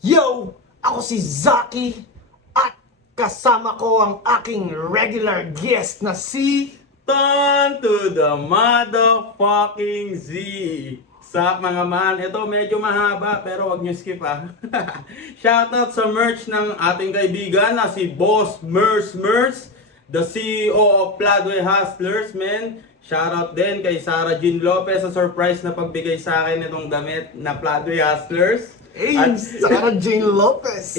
Yo! Ako si Zaki at kasama ko ang aking regular guest na si... Turn to the motherfucking Z. Sa mga man, ito medyo mahaba pero wag nyo skip Shoutout sa merch ng ating kaibigan na si Boss Merce, the CEO of Pladway Hustlers, man. Shoutout din kay Sarah Jean Lopez sa surprise na pagbigay sa akin itong damit na Pladway Hustlers. Hey, Sarah Jane Lopez!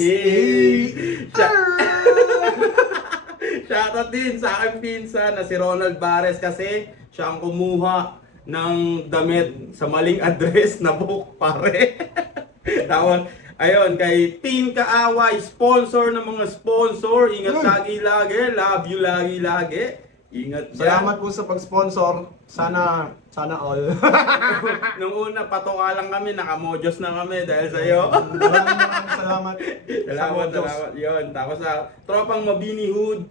Shoutout din sa aking pinsan na si Ronald Bares kasi siya ang kumuha ng damit sa maling address na book pare. Tawag, ayun, kay Team Kaaway, sponsor ng mga sponsor. Ingat lagi-lagi, love you lagi-lagi. Ingat dyan. Salamat po sa pag-sponsor. Sana all. Nung una, patoka lang kami, nakamojos na kami dahil sa'yo. Maraming salamat. Salamat. Yun. Tapos sa tropang Mabini Hood,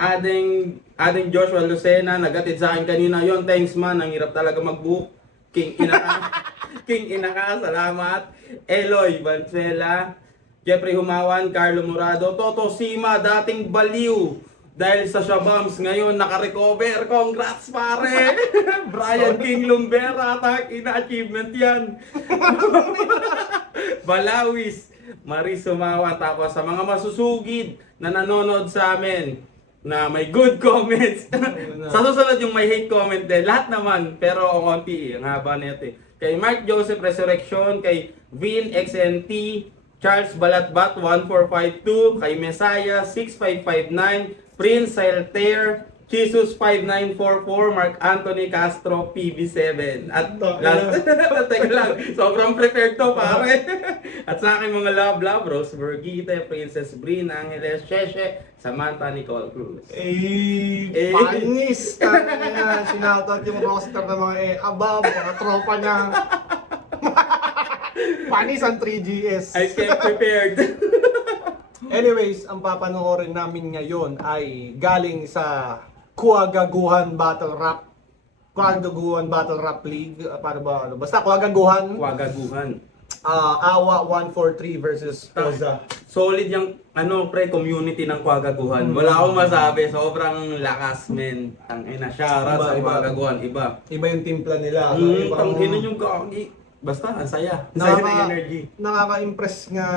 ating Joshua Lucena, nagatid sa akin kanina. Yun, thanks man. Ang hirap talaga mag-book. King Ina ka, salamat. Eloy Vancela, Jeffrey Humawan, Carlo Murado, Toto Sima, dating baliw. Dahil sa Shabams, ngayon naka-recover. Congrats pare! Brian King Lumbera, ina-achievement yan. Balawis, Maris Sumawan. Tapos sa mga masusugid na nanonood sa amin, na may good comments. Sa susunod yung may hate comment din. Lahat naman, pero ang konti ang haba nito eh. Kay Mark Joseph Resurrection, kay Vin XNT, Charles Balatbat 1452, kay Messiah 6559, Prince Saltair, Jesus 5944, Mark Anthony Castro PB7. At last, teka lang, sobrang prepared to pare. At sa aking mga love, Rose Bergite, Princess Brin, Angeles Sheshe, Samantha Nicole Cruz. Panis! Sinoutout yung roster ng mga above, mga tropa niya. Panis ang 3GS. I came prepared. Anyways, ang papanoorin namin ngayon ay galing sa Kuagaguhan Battle Rap. Kuagaguhan Battle Rap League. Para ba? Basta Kuagaguhan. Awa 143 versus Oza. Solid yung community ng Kuagaguhan. Wala akong masabi, sobrang lakas men. Ang ina, shoutout sa Kuagaguhan, iba. Iba yung timpla nila. Tanghinan yung gagi. Basta, ang saya. Ang saya ng energy. Nakaka-impress nga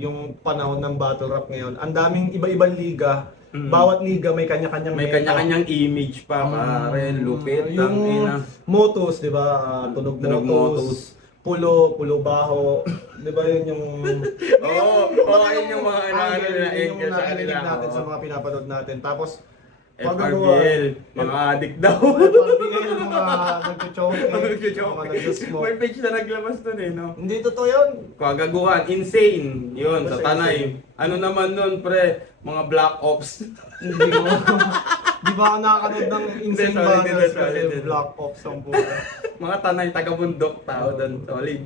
yung panahon ng battle rap ngayon. Ang daming iba-ibang liga. Bawat liga may kanya-kanyang kanya-kanyang image pa, pare, lupit, yung motos, 'di ba? Tunog motos. Pulo baho. 'Di ba 'yun yung ayun yung mga yung narinig natin sa mga pinapanood natin. Tapos FRBL, mga adik daw. FRBL, mga nagcho-choke, mga nag-smoke. May page na naglabas dun no? Hindi totoo yun. Kuagaguhan, insane. Yun, sa Tanay. Ano naman nun, pre? Mga Black Ops. Hindi ko. Di ba ako nakakanood ng Insane Bangers kasi solid. Black Ops ang buhay. Mga Tanay, taga-bundok tao dun. Solid.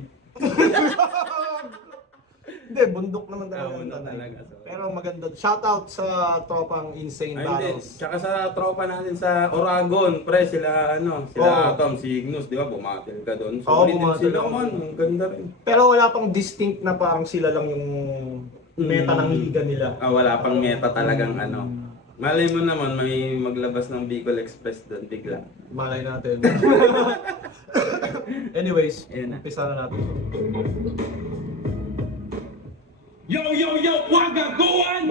Hindi, bundok naman talaga. Bundok talaga. Pero maganda. Shoutout sa tropang Insane Battles. Tsaka sa tropa natin sa Oragon, pre, sila Tom, si Ignus, di ba, bumatil ka doon. Solid din bumatil sila ako. man, ang ganda rin. Pero wala pang distinct na parang sila lang yung meta ng liga nila. Wala pang meta talagang Malay mo naman, may maglabas ng Bicol Express doon, bigla. Malay natin. Anyways, umpisa na natin. Yo, Kuagaguhan!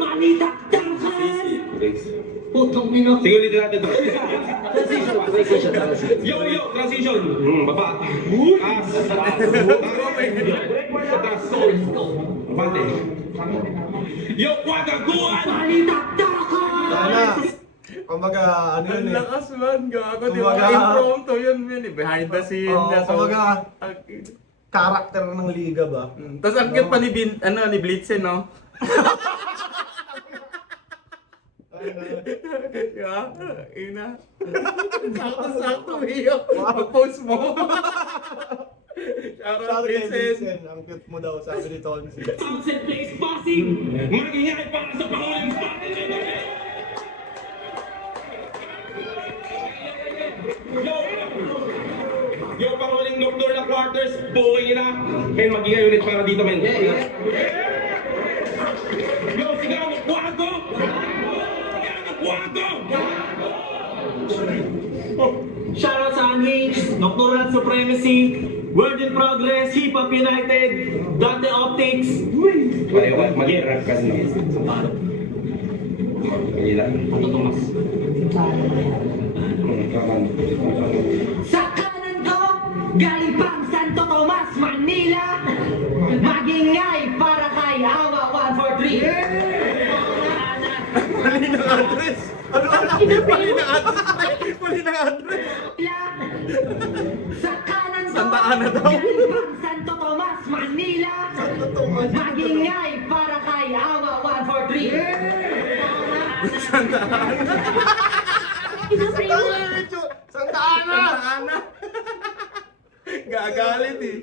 Sisi. Putong ino. Sige ulit natin ito. Yo, transition. Baba. Atas. Bante. Yo, Kuagaguhan! Sana. Kumbaga, ano yun Ang lakas man, gago. Di Kumbaga- ba? Impromptu yun, behind the scene. kumbaga, karakter ng liga ba? Tapos ang cute pa ni Blitzen, no? Ina. Sakto, Iyo. Mag-post mo. Shoutout, Kay Blitzen. Vincent, ang cute mo daw, sabi ni Tonsi. Sunset Place Pasig! Magingay para sa Pangulong Battle! Yo, Pangulong ating nocturnal quarters. Buhay na. Men, mag-ingay ulit para dito, men. Yo, sigaw ng kwago! Sigaw ng kwago! Shoutout sa Unhinged, Nocturnal Supremacy, Word in Progress, Hip Hop United, Dante Optics. Pareho ka, mag-i-rap kasi. Tutumas. Sa kanan ko, galing pang Santo Tomas, Manila. Magingay para kay Awa 143. Mali ng address! Ano? Mali ng address! Mali ng address! Sa kanan ko, Santa Ana daw. galing pang Santo Tomas, Manila. Magingay para kay Awa 143. Santa Ana! Santa Ana! Santa Ana! Gagalit eh.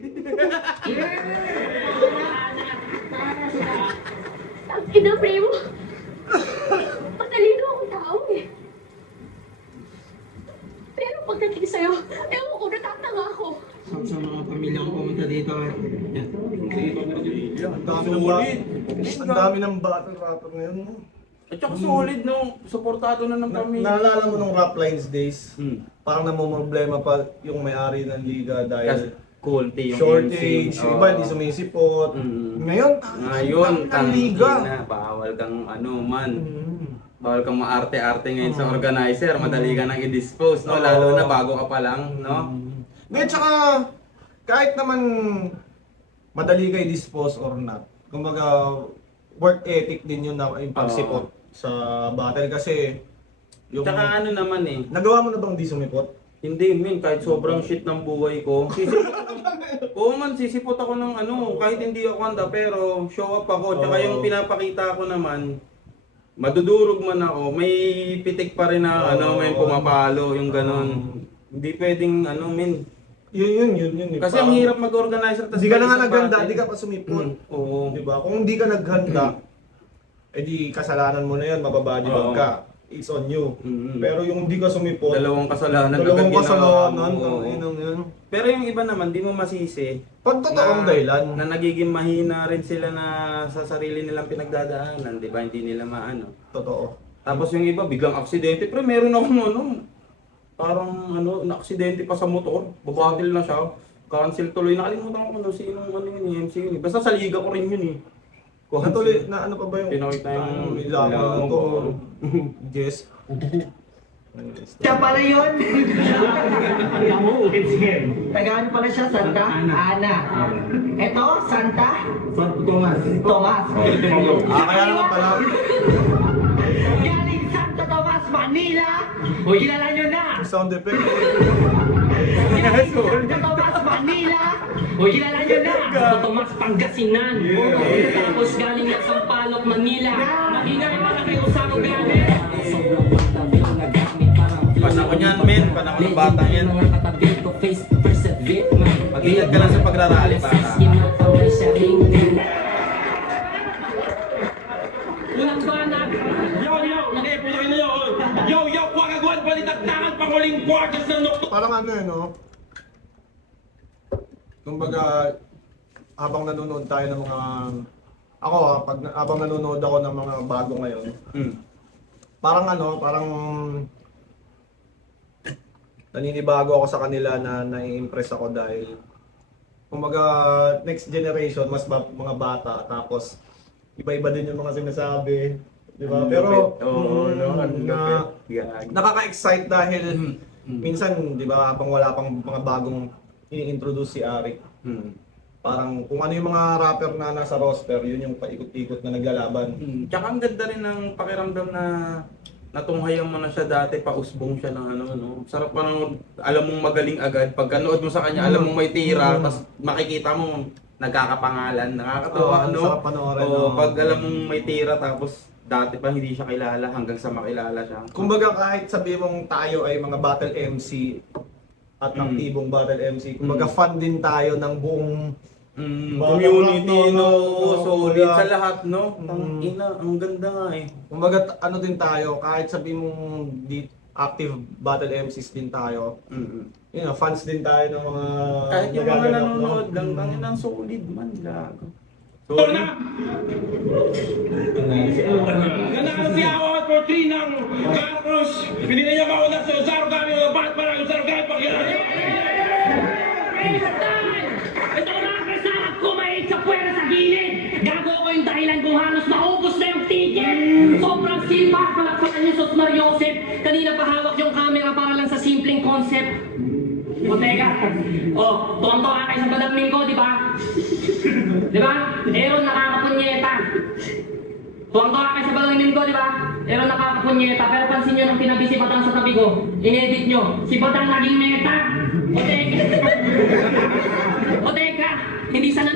Ang ina, primo. Matalino akong tao eh. Pero pagdating sa'yo, ewan ko, natatanga ako. Sa mga pamilya ko pumunta dito. Yan. Ang dami ng ang dami ng battle rapper ngayon. No? At saka solid no, suportado na ng pamilya. Naalala mo nung Rap Lines days, parang Hmm. namumroblema pa yung may-ari ng liga Kasi dahil quality yung shortage, MC. iba hindi sumisipot. Ngayon, Ngayon, ang liga. na, bawal kang ano man. Mm. Bawal kang maarte-arte ngayon sa organizer. Madali ka nang i-dispose, no? Oo. Lalo na bago ka pa lang, no? Ngayon, tsaka, kahit naman madali kayo dispose or not, kumbaga, work ethic din yun na yung pagsipot sa battle kasi yung... Tsaka ano naman eh, Nagawa mo na bang di sumipot? hindi min, kahit sobrang shit ng buhay ko, sisipot ako. Oo man, sisipot ako ng ano, kahit hindi ako handa, pero show up ako. Tsaka Oo. yung pinapakita ko naman, madudurog man ako, may pitik pa rin na ano, may pumapalo, yung ganon. Hindi pwedeng ano min. Yun. Kasi ang hirap mag-organizer. tas Hindi ka na nga mag-isang naghanda, battle. hindi ka pa sumipot. Oo. Di ba? Kung hindi ka naghanda, edi kasalanan mo na yan, mababadibag Oo. ka. It's on you. Mm. Pero yung hindi ka sumipot, Dalawang kasalanan dalawang agad ginawa kasalanan, mo. yun. Pero yung iba naman, di mo masisi. Pag totoong dahilan, Na nagiging mahina rin sila na sa sarili nilang pinagdadaanan, di ba? Hindi nila maano. totoo. Tapos yung iba, biglang aksidente. Pero meron akong ano, parang ano, na-aksidente pa sa motor. Babatil na siya. Cancel tuloy. Nakalimutan ko kung sinong ano yun, MC yun. Basta sa liga ko rin yun eh. Natuloy, na ano pa ba yung... Pinakita yung ilangan na ilangan to. ko. Jess. Siya pala yun. It's him. Tagaan pala siya, Santa Ana. Ito, Santa Santo Tomas. Tomas. Kaya naman pala. Galing Santo Tomas, Manila. Kilala nyo na. Sound effect. Galing Santo Tomas, Manila. Kilala nyo na. Santo Tomas, Pangasinan. Tapos galing yan sa Palok, Manila. Mahinay mga kayo sa Rogane. Panahon yan, men. Panahon ng batang yan. Mag-ingat ka lang sa pagrarally, bata. Unang banat. Yo, puloy na yun. Yo, kwagaguan, balitaktakan, panguling quarters ng nocturnal. Parang ano no? Kumbaga, habang nanonood tayo ng mga... Ako habang nanonood ako ng mga bago ngayon, parang parang naninibago ako sa kanila na nai-impress ako dahil kumbaga next generation mas mga bata tapos iba-iba din yung mga sinasabi, di ba? Pero nakaka-excite dahil minsan, di ba, habang wala pang mga bagong i-introduce si Arik, parang kung ano yung mga rapper na nasa roster, yun yung paikot-ikot na naglalaban. Tsaka ang ganda rin ng pakiramdam na natunghayan mo na siya dati, pausbong siya ng ano, no? Sarap pa nang, alam mong magaling agad. Pagka nood mo sa kanya, alam mong may tira, tas makikita mo, nagkakapangalan. Nakakatawa, Oo, no? sarap panoorin, Oo, no? pag alam mong may tira, tapos dati pa hindi siya kilala, hanggang sa makilala siya. Kumbaga kahit sabi mong tayo ay mga battle MC at aktibong battle MC, kumbaga fan din tayo ng buong Community, no? no, Solid yeah. sa lahat, no? Ang ina, ang ganda nga eh. kumbaga ano din tayo kahit sabi mong active battle MCs din tayo. Mm. You know, fans din tayo ng mga Kahit yung mga nagaganap, nanonood no? lang, tangin ng solid man, gago. Ito na! Nanalo si Awat for 3 ng Carlos. Hindi na niya mauna sa Usaro kami ng bat para Usaro kami pag Ito na ang kasarap ko may sa puwera sa gilid. Gago ko yung dahilan kung halos maubos na yung ticket. Sobrang sipa, palakpakan niyo Sos Mariosep. Kanina pa hawak yung camera para lang sa simpleng concept. O teka, tuwang-tuwa kayo sa badangmin ko, di ba? Di ba? Aaron nakakapunyeta. Tuwang-tuwa kayo sa badangmin ko, di ba? Aaron nakakapunyeta. Pero pansin nyo nang tinabi si Batang sa tabi ko. In-edit nyo, si Batang naging meta. O teka. O teka, hindi sana...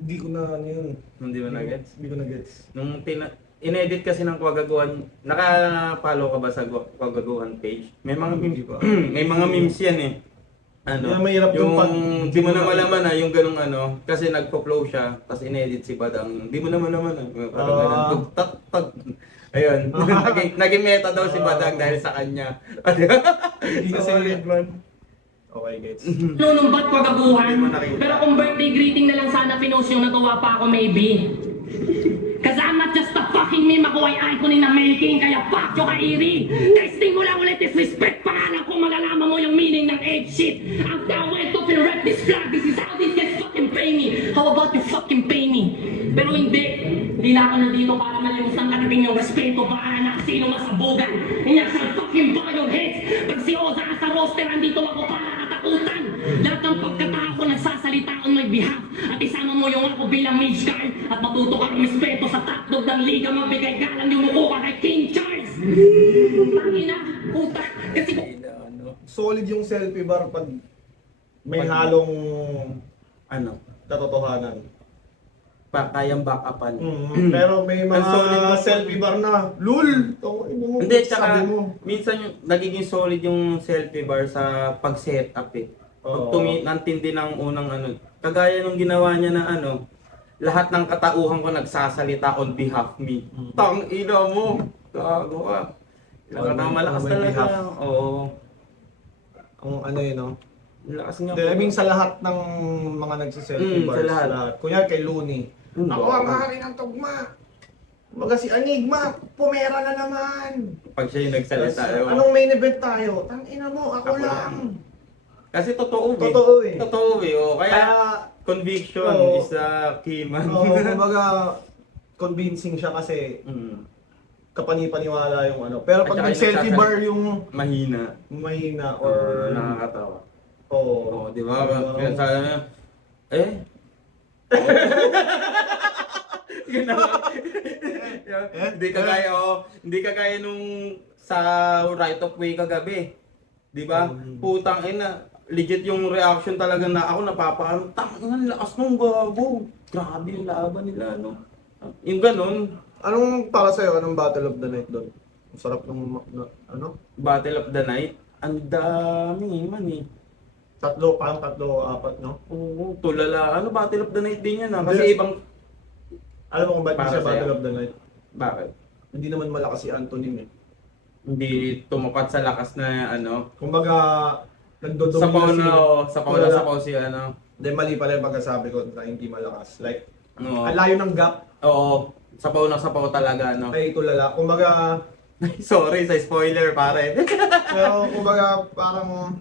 Hindi ko na ano yun. Hindi mo na-gets? Hindi ko na gets. Nung in-edit kasi ng Kwagaguhan, naka-follow ka ba sa Kwagaguhan page? May mga memes, may mga memes yan eh. Ano, Yeah, mahirap yung pag- di mo na malaman yung ganung ano, kasi nagpo-flow siya, tapos in-edit si Badang, di mo na malaman parang ganun, tag. Ayun, naging meta daw si Badang dahil sa kanya. Hindi kasi man. Okay, gets. Nunumbat ko gabuhan. Hindi mo nakita. Pero kung birthday greeting na lang sana pinost yung natuwa pa ako maybe. Cause I'm not just a fucking meme, ako ay icon in the making, kaya fuck you ka-iri. Testing mo lang ulit disrespect, pangalan kung malalaman mo yung meaning ng ape shit. I'm down with to rep this flag, this is how this gets fucking pay me. How about you fucking pay me? Pero hindi na ako nandito para malimutan kanating yung respeto, para na sino masabugan. Inyasal fucking ba yung hits? Pag si Oza ka sa roster, andito ako para katakutan. Lahat ng pagkatao ko nagsasalita on my behalf. At isama mo yung ako bilang mage guard. At matuto kang respeto sa top dog ng liga. Magbigay galang yung muko ka kay King Charles. Tangina, puta. Kasi Solid yung selfie bar pag may halong Ano, katotohanan. kayang back-upan. Pero may Ang solid mga mo. selfie bar na, lul! Mo, Hindi, sabi tsaka mo. minsan yung nagiging solid yung selfie bar sa pag-setup eh. Pag Oo. nantindi ng unang ano, kagaya nung ginawa niya na ano, lahat ng katauhan ko nagsasalita on behalf me. Tang ina mo! Gago ka. Ilang ka malakas On my talaga. behalf. Oo. Ang ano yun, no? Lakas niya. I mean, sa lahat ng mga nagsiselfie bars, sa lahat. Kunyari kay Looney. Ako ang hari ng tugma! Baga si Enigma, pumera na naman! Pag siya yung nagsalita. Tas, ewan. anong main event tayo? Tangina mo, ako Ako lang! Kasi totoo eh. Totoo eh. Totoo eh. Oh. Kaya Kaya, conviction Oo. is the key man. kumbaga, convincing siya kasi Mm. kapani-paniwala yung ano. Pero At pag saka nag-selfie yung bar yung Mahina. mahina Or or... nakakatawa. Oo. Oo, di ba? Kaya sabi niya, hindi kagaya nung sa right of way kagabi. Di ba? Putang ina, legit yung reaction talaga na ako napapaano, tangina lakas nung bago. Grabe yung laban nila, no? Yung ganun, Anong para sa'yo? Anong Battle of the Night doon? Ang sarap ng ano? Battle of the Night, ang dami man eh. Parang tatlo, apat, no? Oo, tulala. Ano, Battle of the Night din yan ah. Kasi Hindi. ibang... Alam mo kung ba't Para siya Battle sa'yo. of the Night? Bakit? Hindi naman malakas si Antonin eh. Hindi tumapat sa lakas na ano. Kumbaga, nagdodominate Sa Paul si- na, sa Paul Wala. sa Paul si ano. Hindi, mali pala yung pagkasabi ko na hindi malakas. Like, Oo. ang layo ng gap Oo. Sa Paul talaga, no? kay tulala. Kumbaga, Sorry sa spoiler, pare. pero kumbaga parang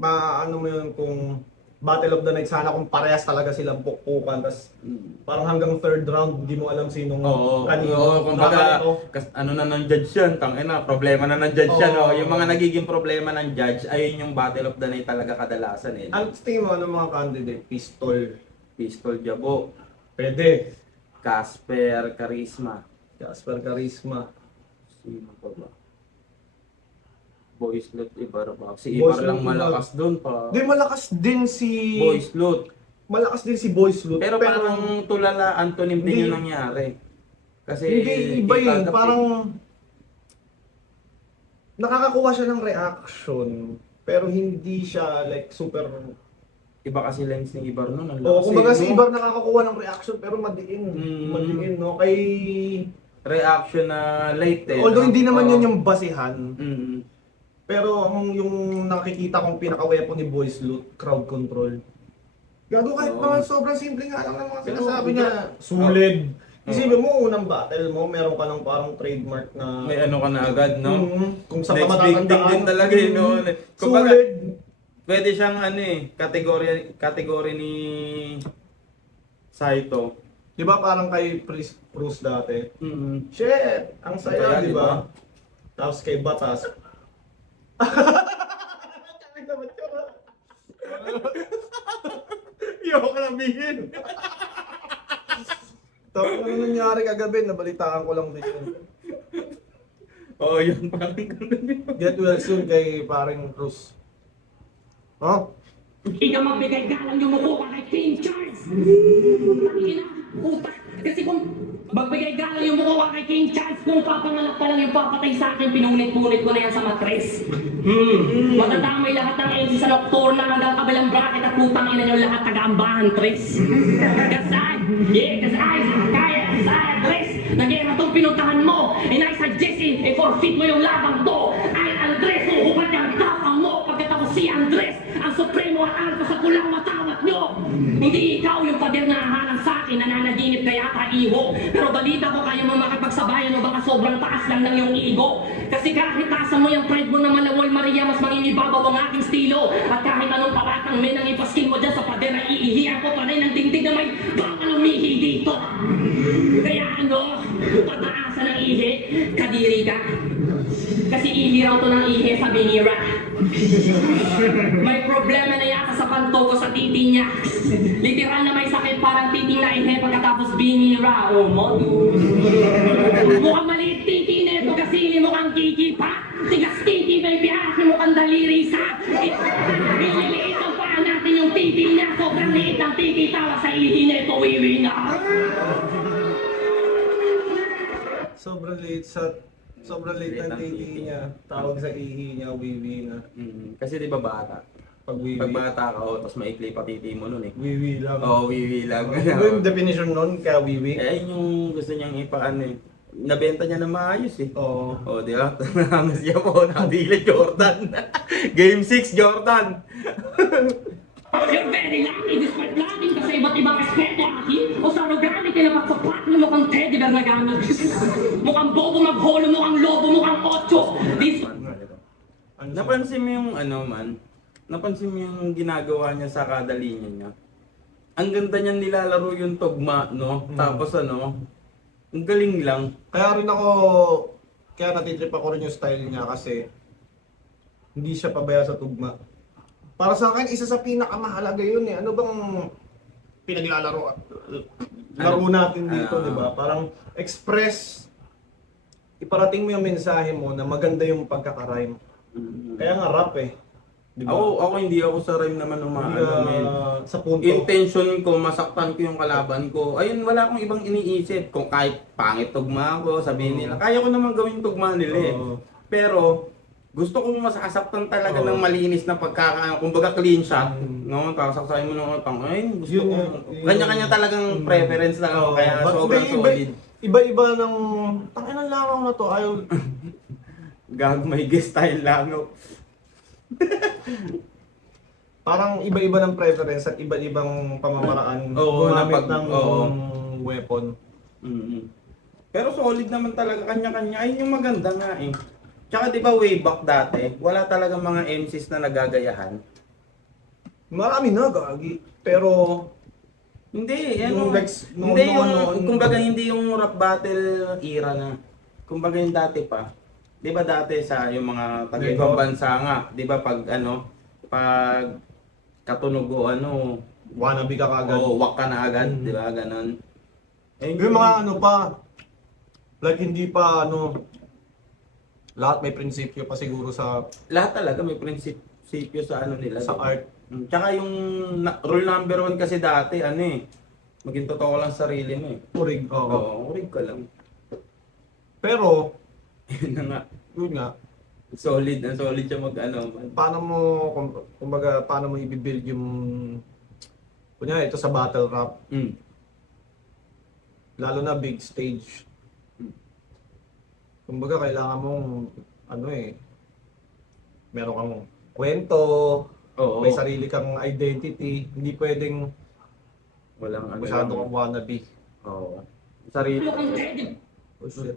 maano mo yun kung Battle of the Night, sana kung parehas talaga silang pukpukan. Tapos parang hanggang third round, hindi mo alam sinong Oo, kanino. oo, kumbaga, Nakakalito. ano na ng judge yan, tangina, problema na ng judge yan, Oo. oh. Yung mga nagiging problema ng judge, ayun yung Battle of the Night talaga kadalasan eh. Ano tingin mo, ano mga candidate? Pistol. Pistol Jabo, Pwede. Casper, Charisma, Jasper Charisma. sino pa ba? Boys Loot, Ibar ba? Si Boys Ibar lang Loot, malakas doon pa. Di, malakas din si... Boys Loot. Malakas din si Boys Loot. Pero parang tulala, antonym din Hindi. yung nangyari. Kasi hindi iba yun. ikagap eh. Parang... Nakakakuha siya ng reaction. Pero hindi siya like super... Iba kasi lens ni Ibar noon. ang Oo, lakas kumbaga eh, si no? Ibar nakakakuha ng reaction pero madiin. Madiin, no? Kay... Reaction na late eh. Although no? hindi naman Oo. yun yung basihan. Mm. Pero yung nakikita kong pinaka-weapon ni Boys Loot, crowd control. Gago kahit Oo. mga sobrang simple nga lang ng mga Pero, sinasabi niya. Sulit. Isipin mo, unang battle mo, meron ka ng parang trademark na... May ano ka na agad, no? Kung sa Next victim din talaga eh, no? Kumbaga, Sulit. pwede siyang ano eh, kategory ni Saito. Di ba parang kay Bruce dati? Mm. Shit! Ang saya, Saya, di di ba? ba? Tapos kay Batas. Iyo ka nabihin. Tapos ano nangyari kagabi, nabalitaan ko lang din yun. Oo, yun parang ganun. Get well soon kay paring Cruz. Oh? Ikaw magbigay galang yumuko ka kay King Charles! Ina, puta! Kasi kung magbigay galang yumuko ka kay King Charles, kung papanganak pa lang yung papatay sa akin, pinunit-punit ko na yan sa matres. Matadamay lahat ng MC sa nocturna hanggang kabilang bracket at putang ina nyo lahat taga-ambahan, tres. Kasi I, tres, nag-iema itong pinuntahan mo, and I suggest i-forfeit mo yung labang to. Ay, Andres, uhubad yung tapang mo pagkatapos si Andres, ang supremo at alto sa kulang matawat nyo. Hindi ikaw yung pader na hahanap sa akin, nananaginip kaya ka iho. Pero balita ko kayo mo makapagsabayan o baka sobrang taas lang ng iyong ego. Kasi kahit taasan mo yung pride mo na malawal Maria, mas mangingibabaw ang aking stilo. At kahit anong paratang men ang ipaskin mo dyan sa pader ay iihiyan ko pa rin ang dingding na may bakal umihi dito. Kaya ano, pataasan ng ihi, kadiri ka. Kasi ihi raw to ng ihi sa binira. May problema na yata sa panto ko sa titi niya. Literal na may sakit parang titi na ihe pagkatapos binira. O modu. Mukhang maliit titi na ito kasi hindi mukhang kiki pa. Tigas titi may biyahe mukhang daliri sa. Ililiit ang paa natin yung titi niya. Sobrang liit ang titi tawa sa ihi na ito. Wiwi na. Sobrang late ng titi niya. Tawag sa ihi niya, wiwi na. Kasi di ba bata? Pag wiwi. Pag bata ka, tapos maikli pa titi mo nun eh. Wiwi lang. Oo, wiwi lang. Ano yung definition nun, kaya wiwi? Eh, yun yung gusto niyang ipaano eh. Nabenta niya na maayos eh. Oo. Oh, di ba? Nangangas niya po, nakadili Jordan. Game 6, Jordan. You're very lucky despite laging ka sa iba't ibang aspeto, Aki. O sa organic na magsapat na mukhang teddy bear na gamit. Mukhang bobo magholo, mukhang lobo, mukhang otso. This Napansin mo yung ano man? Napansin mo yung ginagawa niya sa kada linya niya? Ang ganda niya nilalaro yung tugma, no? Tapos ano, ang galing lang. Kaya rin ako, kaya natitrip ako rin yung style niya kasi hindi siya pabaya sa tugma. Para sa akin, isa sa pinakamahalaga yun eh. Ano bang pinaglalaro laro natin dito, di ba? Parang express, iparating mo yung mensahe mo na maganda yung pagkakarime. Kaya nga rap eh. Di ba? Ako hindi ako sa rhyme naman Hindi umaano, ka men. sa punto. Intention ko, masaktan ko yung kalaban ko. Ayun, wala akong ibang iniisip. Kung kahit pangit tugma ako, sabihin nila, kaya ko naman gawin tugma nila eh. Oo. Pero, gusto kong masasaktan talaga ng malinis na kumbaga clean shot. No, kakasaksayin mo ng utang. Ay, gusto Yun ko. nga. Kanya-kanya talagang preference lang ako, kaya But sobrang solid. Iba-iba ng, tanginan langaw na to, ayaw. Gag, may guest style lang ako. Parang iba-iba ng preference at iba-ibang pamamaraan Oo, gumamit napag- ng oo. weapon. Pero solid naman talaga, kanya-kanya. Ayun yung maganda nga eh. Tsaka di ba way back dati, wala talagang mga MCs na nagagayahan. Marami na, gagi. Pero, Hindi, Yung ano, like, hindi yung, noon. kumbaga hindi yung rap battle era na. Kumbaga yung dati pa. 'Di ba dati sa yung mga taga-ibang bansa nga, 'di ba pag ano, pag katunog o ano, wannabe ka kagad. wak ka na agad, 'di ba? Ganon. Eh, Yung mga ano pa, like hindi pa ano, lahat may prinsipyo pa siguro sa lahat talaga may prinsipyo sa ano nila. sa diba? art. Tsaka yung rule number 1 kasi dati, ano eh, maging totoo lang sa sarili mo eh. Urig. Oo. Oo, urig ka lang. Pero, Yun na nga. yun nga, Solid siya mag ano. paano mo, kumbaga, paano mo i-build yung, kunya ito sa battle rap, Mm. lalo na big stage. Kumbaga, kailangan mong, ano eh, meron kang kwento, Oo. may sarili kang identity, hindi pwedeng Walang ano. masyado kang wannabe. Oo. Sarili. Mukhang teddy Oh shit.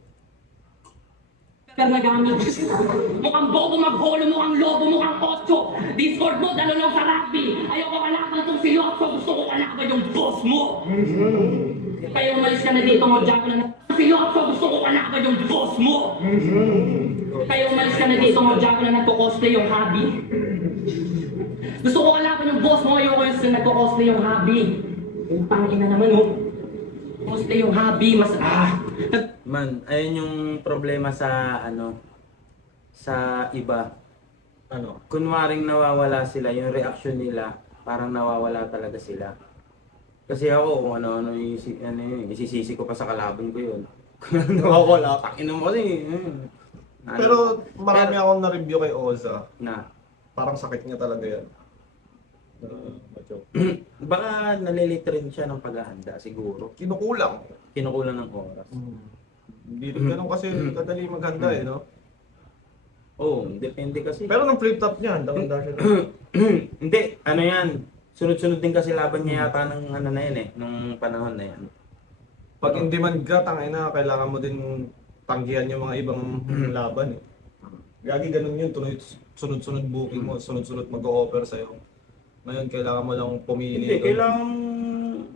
bear na gamit. Mukhang bobo magholo, mukhang lobo, mukhang otso. Discord mo, dalo lang sa rugby. Ayoko kalaban tong si Lotso, gusto ko kalaban yung boss mo. Kaya umalis ka na dito, ngodya ko na si Lotso, gusto ko kalaban yung boss mo. Kaya umalis ka na dito, ngodya ko na nagko-cosplay yung hobby. Gusto ko kalaban yung boss mo, ayoko yung nagko-cosplay yung hobby. Yung pangin na naman, oh. Cosplay yung hobby, mas Man, ayun yung problema sa ano sa iba. Ano? Kunwaring nawawala sila, yung reaction nila, parang nawawala talaga sila. Kasi ako, kung ano-ano yung isisisi ko pa sa kalaban ko yun. Kung nawawala, takin mo kasi. Ano, Pero marami akong na-review kay Oza. na. Parang sakit niya talaga yan. Baka nalilate rin siya ng paghahanda siguro. Kinukulang. Kinukulang ng oras. Hindi rin ganun kasi kadali maghanda eh, no? Oo, depende kasi. Pero nung flip top niya, handa siya. Hindi, ano yan. Sunod-sunod din kasi laban niya yata ng ano na yan eh, nung panahon na yan. Pag in demand ka, tangina, kailangan mo din tanggihan yung mga ibang laban eh. Gagi ganun yun, tuloy sunod-sunod booking mo, sunod-sunod mag-o-offer sa'yo. Ngayon, kailangan mo lang pumili. Hindi, doon. kailangan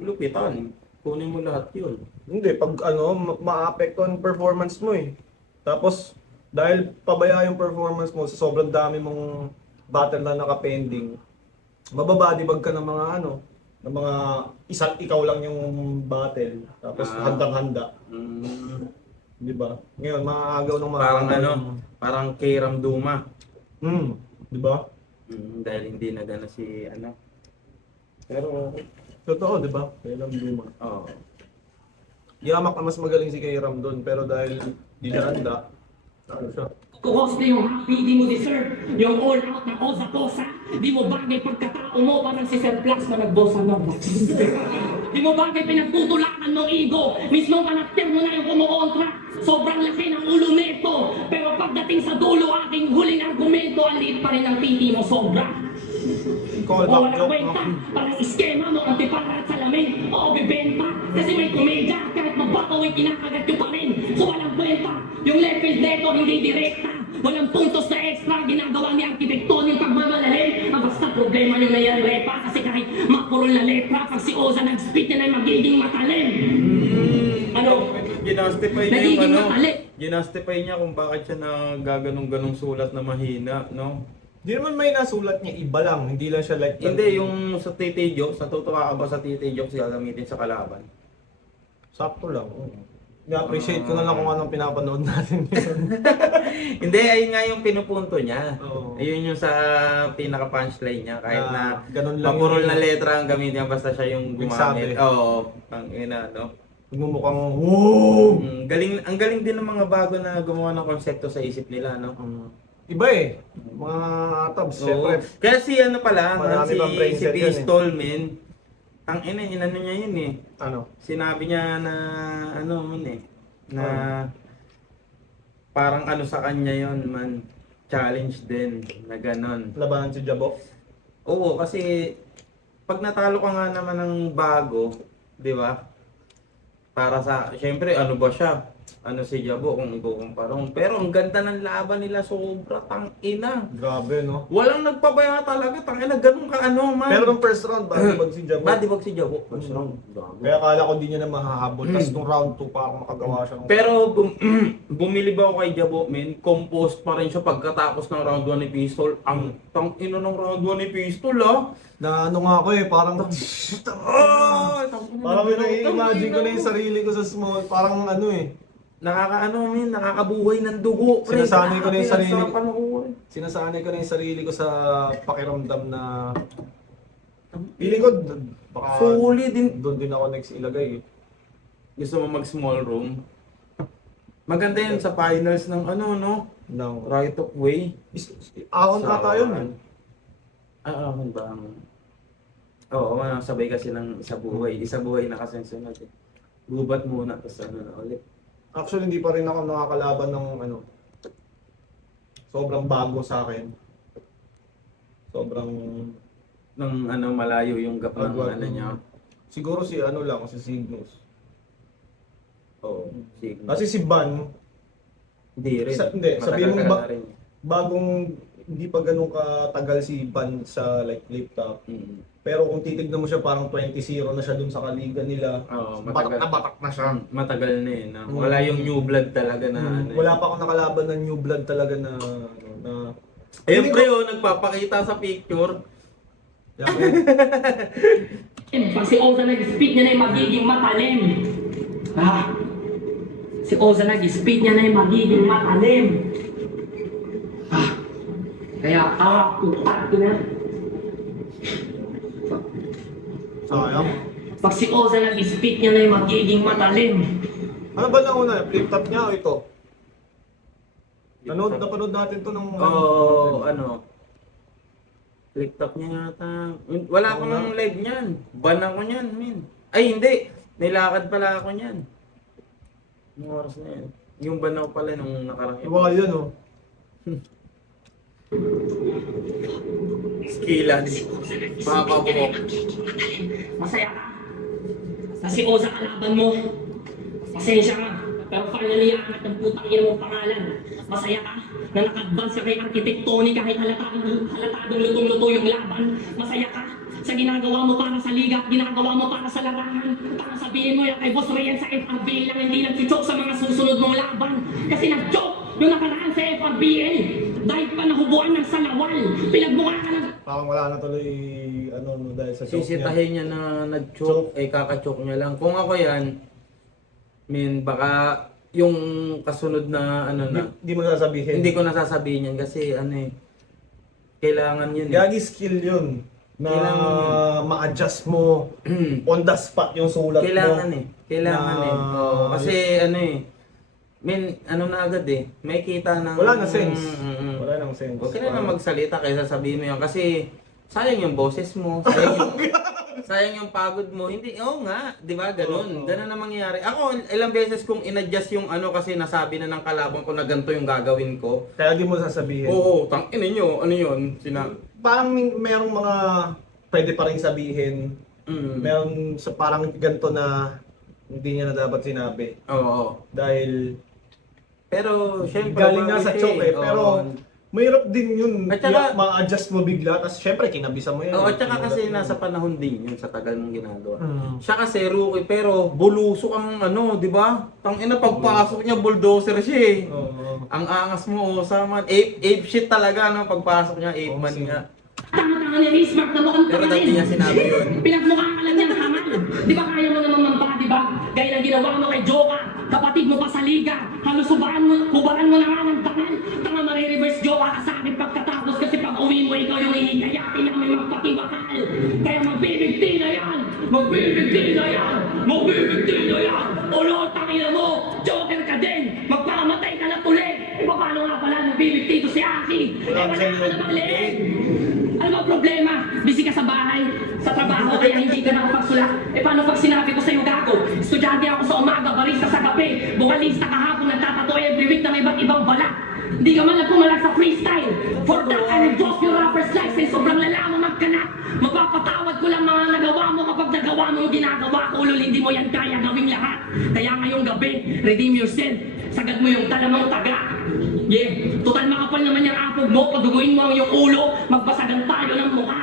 lupitan. Kunin mo lahat yun. Hindi, pag ano, ma-apekto ang performance mo eh. Tapos, dahil pabaya yung performance mo sa sobrang dami mong battle na naka-pending, mababadibag ka ng mga ano, ng mga ikaw lang yung battle. Tapos handang-handa. Di ba? Ngayon, maaagaw ng mga... Parang ano, parang K-Ram Duma. Di ba? Dahil hindi na gana si ano. Pero, Totoo, di ba? Kailang luma. oo. Yamak na mas magaling si Kairam doon, pero dahil di na handa, ano siya? cosplay yung happy, di mo deserve. Yung all out na osa-tosa, di mo bagay pagkatao mo, parang si Sir Plus na nagbosa na. Di mo bagay pinagtutulakan ng ego, mismo karakter mo na yung kumukontra. Sobrang laki ng ulo nito, pero pagdating sa dulo, aking huling argumento, ang liit pa rin ang titi mo, sobra. Call O back walang joke, kwenta, no? parang iskema mo, antipara at salamin. Oo, bibenta, kasi may komedya, kahit magbakaw ay kinakagat ko pa rin. So walang kwenta, yung left field neto hindi direkta. Walang puntos na extra, ginagawa ni arkitekto yung pagmamalalim. Basta problema yung nayari pa, kasi kahit makurol na lepra, pag si Oza nag-spit na ay magiging matalim. Ano? Ginastify niya yung Nagiging ano. matali. Ginastify niya kung bakit siya nagaganong-ganong sulat na mahina, no? Di naman may nasulat niya, iba lang. Hindi lang siya like... Hindi, yung sa Titi Jokes, natutuwa ka ba sa Titi Jokes gagamitin sa kalaban? Sakto lang. I-appreciate ko na lang kung anong pinapanood natin yun. Hindi, ayun nga yung pinupunto niya. Oo. Ayun yung sa pinaka-punchline niya. Kahit na ganun lang mapurol yun. na letra ang gamitin niya, basta siya yung Nagsabi. gumamit. Oo, ang ina, no? Nagmumukhang, wow! Ang galing din ng mga bago na gumawa ng konsepto sa isip nila, no? Iba eh. Mga tabs, syempre. Kaya si ano pala, Marami pang si brainset yun eh. Pistolman, ang inano niya yun eh. Ano? Sinabi niya na ano man eh, na parang ano sa kanya yon man, challenge din na ganon. Labanan si Jabo. Oo, kasi pag natalo ka nga naman ng bago, di ba? Para sa, syempre ano ba siya? Ano si Jabo kung ikukumpara mo. Pero ang ganda ng laban nila, sobra tangina. Grabe, no? Walang nagpabaya talaga, tangina, ganun ka ano man. Pero nung first round, badibag si Jabo. Badibag si Jabo. First round. Kaya akala ko di niya na mahahabol. Tapos nung round 2 pa ako makagawa siya. Pero bumili ba ako kay Jabo, men? Compost pa rin siya pagkatapos ng round 1 ni Pistol. Ang tang-ina ng round 1 ni Pistol, ah. Na ano nga ako eh, parang... Parang i-imagine ko na yung sarili ko sa small. Parang ano eh. Nakakaano, men? Nakakabuhay ng dugo. pre. Sinasanay ko na yung sarili. Nakakapinagsarapan ako, eh. Sinasanay ko na yung sarili ko sa pakiramdam na... Feeling ko, baka Fully din. doon din ako next ilagay eh. Gusto mo mag-small room? Maganda yan sa finals ng ano, no? Ng... Right of way. Ahon ata yun eh. Ahon ba ang... Oo, sabay kasi ng isa buhay. Isa buhay na kasi sunod eh. Gubat muna, tapos ano na ulit. Actually, hindi pa rin ako nakakalaban ng ano. Sobrang bago sa akin. Sobrang Nung ano, malayo yung gap ng agwat. ano niya. Siguro si ano lang, si Cygnus. Oo, sige. Kasi si Ban, Hindi rin. hindi, sabihin mo Matagal ba, na rin. bagong hindi pa ganun katagal si Ban sa like laptop. Mm. Pero kung titignan mo siya parang 20-0 na siya dun sa kaliga nila. Oo, Batak na siya. Matagal na eh. No? Wala yung new blood talaga na ano. Wala pa akong nakalaban ng new blood talaga na ano, na Ayun pre, oh, nagpapakita sa picture. Pag si Oza nag-speak niya na yung magiging matalim. Ah, si Oza nag-speak niya na yung magiging matalim. Ah, kaya putat ko na. sayang. Pag si Oza nag-speak niya na yung magiging matalim. Ano ba na una? Flip top niya o ito? Napanood natin to nung Oo, ano. Click top niya yata. Wala Oo akong nga. live niyan. Ban ako niyan, min. Ay, hindi. Nilakad pala ako niyan. Yung oras na yun. Yung ban ako pala nung nakarang Iwal yan oh. Skillan. Mga kabuhok. Masaya ka. Kasi Oza kalaban mo. Pasensya ka. Pero finally, angat ng putang ina mong pangalan. Masaya ka na naka-advance ka kay Architectonic kahit halatadong lutong-luto yung laban. Masaya ka sa ginagawa mo para sa liga, ginagawa mo para sa larangan. Para sabihin mo yan kay Boss Rian sa FRBA lang hindi nag-choke sa mga susunod mong laban. Kasi nag-choke yung nakaraan sa FRBA. Dahil pa nahubuan ng salawal. Pinagmukha ka ng Parang wala na tuloy ano no, dahil sa choke niya. Sisitahin niya na nag-choke, eh kaka-choke niya lang. Kung ako yan, min, baka yung kasunod na ano na, Hindi mo sasabihin. hindi ko nasasabihin yan kasi ano eh, kailangan yun eh. Gagi skill yun na Kailangan- ma-adjust mo on the spot yung sulat Kailangan mo. eh. Kailangan Na- eh. Oo, kasi ano eh, min, ano na agad eh, may kita ng... Wala na sense. Mm. Wala nang sense. Huwag ka na lang magsalita kaysa sabihin mo yan kasi sayang yung boses mo, sayang yung pagod mo. Hindi, oo nga, di ba, ganun. Ganun na mangyayari. Ako, ilang beses kong in-adjust yung ano kasi nasabi na ng kalaban ko na ganito yung gagawin ko. Kaya di mo sasabihin. Oo, tangin ninyo, ano yun? Parang merong mga pwede pa rin sabihin. Meron sa parang ganito na hindi niya na dapat sinabi. Oo. Dahil Pero, syempre, galing nga sa bakit choke eh. Pero mahirap din yun. At saka- ma-adjust mo bigla. Tapos syempre kinabisa mo yan. Oo, at saka kasi nasa panahon din yun sa tagal mong ginagawa. Mm. Siya kasi rookie pero bulusok ang ano, di ba? Tangina pagpasok niya bulldozer siya eh. Oo. Ang angas mo, Osaman. Ape shit talaga no pagpasok niya, ape man nga. tanga-tanga ni Bismarck na mukhang Pero tanga dati rin. niya sinabi yun. Pinagmukha ka lang niyang hangal. Di ba kaya mo naman mampa, di ba? Gaya ng ginawa mo kay Joka, kapatid mo pa sa liga. Halos hubaran mo na nga ng tangan. Tanga marireverse Joka ka sa akin pagkatapos kasi pag uwi mo ikaw yung hihiyayatin na may magpatibakal. Kaya magbibigti na yan! Magbibigti na yan! Magbibigti na yan! Ulo, tangina mo! Joker ka din! Magpakamatay ka na tuli! E paano nga pala nagbibigti ito si Aki? Eh wala ka namang leeg! Ano ba problema? Busy ka sa bahay, sa trabaho, kaya hindi ka nakapagsulat. Eh paano pag sinabi ko sa'yo gago? Estudyante ako sa umaga, barista sa gabi, bukalista kahapon, nagtatato every week ng iba't ibang balat. Hindi ka man lang pumalag sa freestyle. For that, I endorse your rapper's license. Sobrang lala mo magkanak. Magpapatawad ko lang mga nagawa mo kapag nagawa mo yung ginagawa ko. Ulol, hindi mo yan kaya gawing lahat. Kaya ngayong gabi, redeem yourself. Sagad mo yung talamang taga. Yeah, total makapal naman yung apog mo. Paduguin mo ang iyong ulo, magbasagan tayo ng mukha.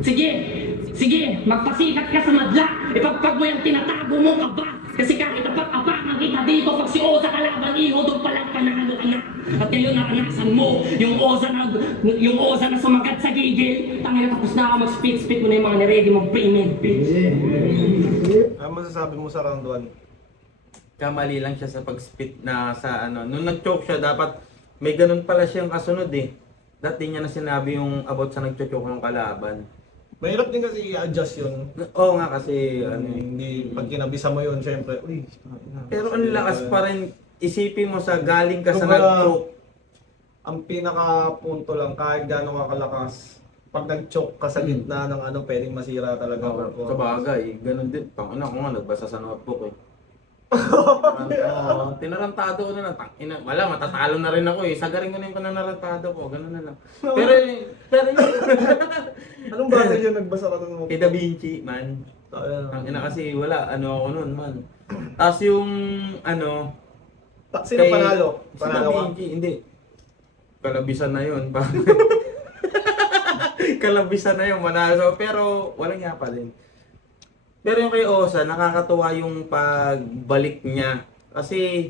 Sige, magpasikat ka sa madla. Ipagpag mo yung tinatago mo kaba. Kasi kahit apak-apakan kita dito, pag si Oza kalaban iho, doon palang panalo ka na. At ngayon naranasan mo, yung Oza na sumagat sa gigil. Tangina, tapos na ako mag-spit mo na yung mga niready mong payment, bitch. Ano masasabi mo sa round 1? Kamali lang siya sa pag-spit na sa ano. Nung nag-choke siya, dapat may ganun pala siyang kasunod eh. Dati niya na sinabi yung about sa nag-choke ng kalaban. Mahirap din kasi i-adjust yun. Oo nga kasi ano eh. Hindi, pag kinabisa mo yun, syempre, uy. Pero ang lakas pa rin, isipin mo sa galing ka sa Kumbaga, nag-choke. Ang pinaka-punto lang, kahit gano'n ka kalakas, pag nag-choke ka sa gitna ng ano, pwedeng masira talaga. Sa bagay, ganun din. Pang ano ko nga, nagbasa sa notebook eh. Oo, tinarantado ko na lang. Tangina, wala, matatalo na rin ako eh. Sagarin ko na yung pananarantado ko, gano'n na lang. Pero Anong base yun nagbasa ka nun mo? kay Da Vinci, man. Ang ina kasi wala, ano ako nun, man. Tapos yung, ano, Sino panalo? Si Da Panalo ka? Vinci, hindi. Kalabisan na yun. Kalabisan na yun, manalo. Pero walang nga pa din. Pero yung kay Osa, nakakatuwa yung pagbalik niya. Kasi,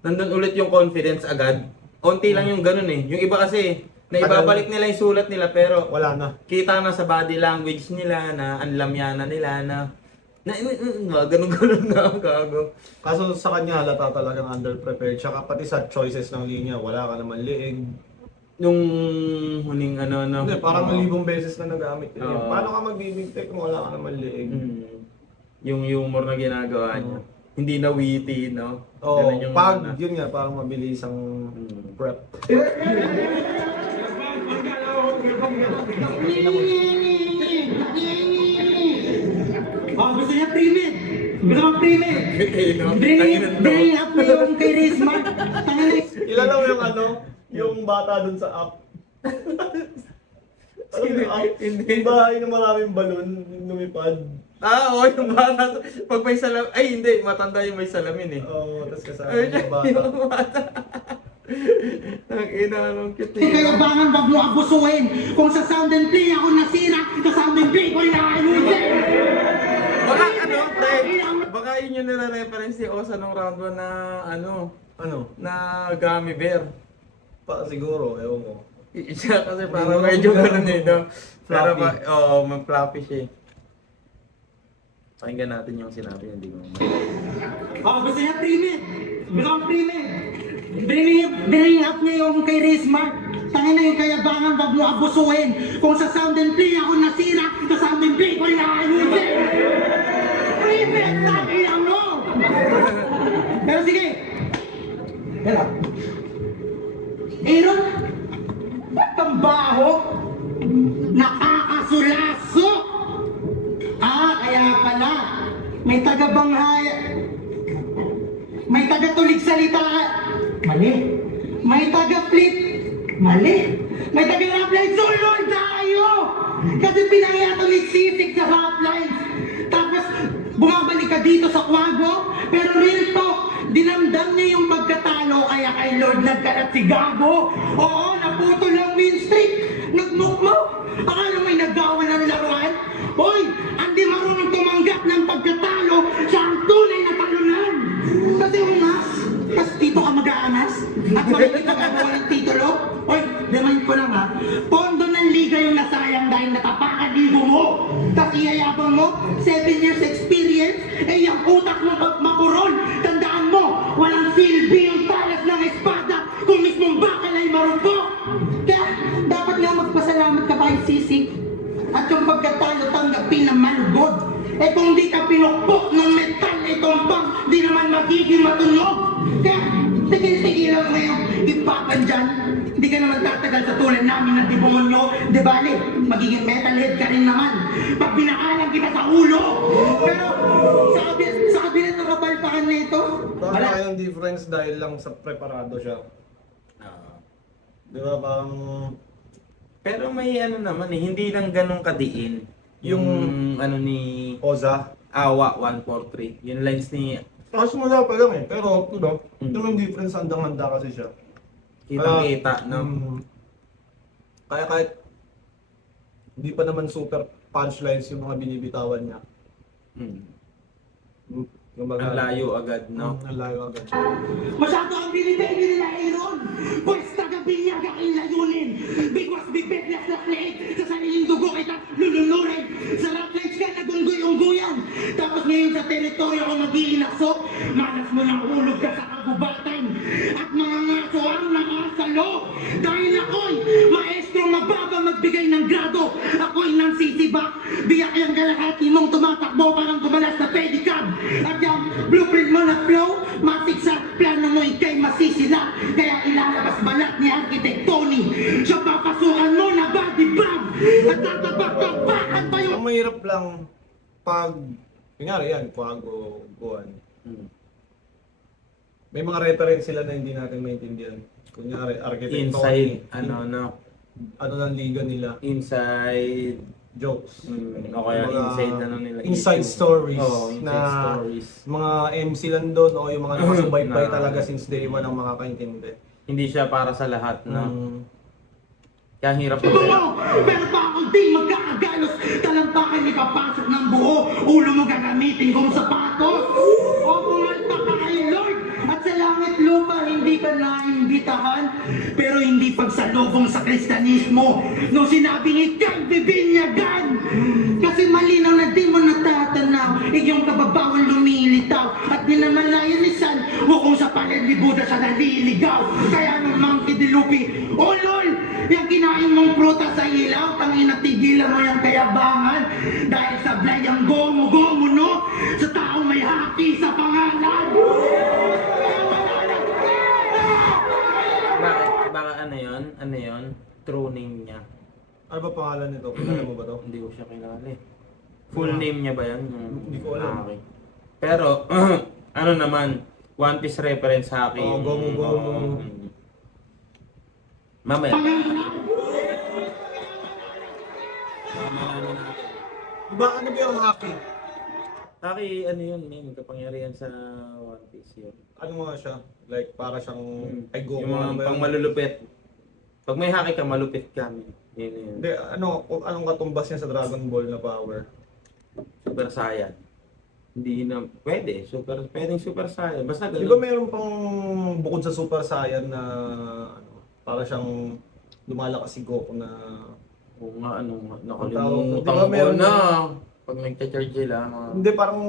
nandun ulit yung confidence agad. Onti lang yung ganun eh. Yung iba kasi, na ibabalik nila yung sulat nila pero Wala na. kita na sa body language nila na anlamyana nila na ganun-ganun na ang gago. Kaso sa kanya halata talagang underprepared. Tsaka pati sa choices ng linya, wala ka naman liig. Nung huling ano no. Hindi, parang malibong beses na nagamit. Oo. Paano ka magbibig take kung wala ka naman liig? Yung humor na ginagawa niya. Hindi na witty, no? Oo, Ganun yung pag ano. yun nga, parang mabilis ang prep. Oh, gusto niya pre-med. Gusto mo pre-med. Bring up mo yung kay Risma. Kilala mo yung ano? Yung bata dun sa app. Ano yung app? Hindi. Yung bahay na maraming balon, yung lumipad. Oo, yung bata. Pag may salamin. Ay, hindi. Matanda yung may salamin eh. Oo, tapos kasama Ay, yung bata. yung bata. Ang ina, anong cute Kung kayabangan, wag mo abusuhin. Kung sa sound and play ako nasira, sa sound and play ko rin nakakalimutin. Baka ano, pre. Baka yun yung nire-reference si Osa nung round 1 na ano, Ano? na gummy bear. Pa siguro, ewan ko. Siya kasi parang medyo gano'n eh, no? Pero Fluffy. oo, mag-fluffy siya eh. Pakinggan natin yung sinabi, hindi mo. Oh, gusto niya pre-med. Gusto mo pre-med. Bring up niya yung kay Risma. Tangin na yung kayabangan, wag mo abusuhin. Kung sa sound and play ako nasira, sa sound and play ko rin nakakalimutin. Pre-med, tangin na mo. Pero sige. Hello. Aaron, ba't ang baho? Nakakasulaso! Kaya pala, may taga-banghaya, may taga-tulig salita, mali. May taga-flip, mali. May taga-raplines, sulol tayo! Kasi pinangya tulig sisig sa raplines. Tapos, bumabalik ka dito sa Quago, pero real talk, dinamdam niya yung pagkatalo, kaya kay Lord nagkarat si Gago. Oo, naputol lang win streak. Nagmukmok. Akala mo'y naggawa ng laruan? Hoy, hindi marunong tumanggap ng pagkatalo sa ang tunay na talunan. Kasi umas, kasi dito ka mag-aangas at makinig ka gagawa ng titulo. Hoy, remind ko lang ha, pondo ng liga yung nasayang dahil natapakan ligo mo. Tapos iyayabang mo, 7 years experience, yung utak mo makurol. Tandaan mo, walang silbi yung talas ng espada kung mismong bakal ay marupok. Kaya, dapat nga magpasalamat ka kay Sisi. At yung pagkatalo tanggapin ng malugod. Kung di ka pinukpok ng metal itong pang, di naman magiging matunog. Kaya, tigil-tigilan mo yung ipapan dyan. Hindi ka naman tatagal sa tulad namin ng demonyo. Di bale, magiging metalhead ka rin naman. Pag binakalan kita sa ulo. Pero, sa kabilang ng kapalpakan na ito, Baka wala. kayong difference dahil lang sa preparado siya. Di ba parang Pero may ano naman eh, hindi lang ganun kadiin. Yung ano ni Oza? Awa 143. Yung lines ni Simula pa lang eh, pero diba, yung difference handang-handa kasi siya. Kitang-kita, no? Kaya kahit hindi pa naman super punchlines yung mga binibitawan niya. Yung Ang layo agad, no? Ang layo agad. Masyado ang binibigay nila Aaron. Pues taga-binyag ang ilayunin. Because bibiglas na play sa sariling dugo kita lulunurin. Sa ratlines ka nagunggoy-ungguyan. Tapos ngayon sa teritoryo ko mag-iinasok. Manas mo ng ulog ka sa kagubatan. At mga ngaso ang nakasalo. Dahil ako'y maestro mababa magbigay ng grado. Ako'y nansisibak. Biyak yung kalahati mong tumatakbo parang kumalas na pedicab. At yung blueprint mo na flow, matik sa plano mo ikay masisila. Kaya ilalabas balat ni Architect Tony. Siya papasukan mo na body bag. At tatabak-tabakan pa yung Ang mahirap lang pag, kunyari yan, Quago, Guan. May mga reference sila na hindi natin maintindihan. Kunyari, architect Inside, Tony, ano ng liga nila, inside, jokes. o kaya Mga inside, nila. inside stories Oo, inside na stories. mga MC lang doon o yung mga nakasubaybay Na- talaga since day one ang makakaintindi. Hindi siya para sa lahat, no? Mm. Kaya ang hirap Pero pa ako di magkakagalos. Talampakan ipapasok ng buo. Ulo mo gagamitin kong sapatos. O pumalpa ka kay Lord. At sa langit lupa hindi ka naimbitahan. Pero hindi pagsalubong sa Kristiyanismo. Nung sinabing ika'y bibinyagan. Kasi malinaw na di mo natatanaw. Iyong kababawan lumilitaw. At dinamalayan ni San. Kung sa palit ni Buddha siya naliligaw. Kaya nung monkey dilupi. Oh Lord! Yung kinain mong prutas sa ilaw, tangina tigilan mo yung kayabangan. Dahil sablay ang gomo-gomo, no? Sa taong may haki sa pangalan. Baka ano yun? Ano yun? True name niya. Ano ba pangalan nito? Kilala mo ba to? Hindi ko siya kilala eh. Full name niya ba yan? Hindi ko alam. Okay. Pero, ano naman, One Piece reference sa akin. Oo, gomo-gomo. Mamaya. Diba ano ba yung haki? Haki, ano yun, kapangyarihan sa One Piece yun. Ano nga siya? Like para siyang ay Goku. Yung mga ano ba yun? pang malulupit. Pag may haki ka, malupit ka. Yun. Hindi, anong katumbas niya sa Dragon Ball na power? Super Saiyan. Hindi na, pwedeng Super Saiyan. Basta Di ba ganun. meron pang bukod sa Super Saiyan na ano, para siyang lumalakas si Goku na Oo nga, Tawag- nakalimutan di ba ko meron- na. Pag nagcha-charge sila, hindi parang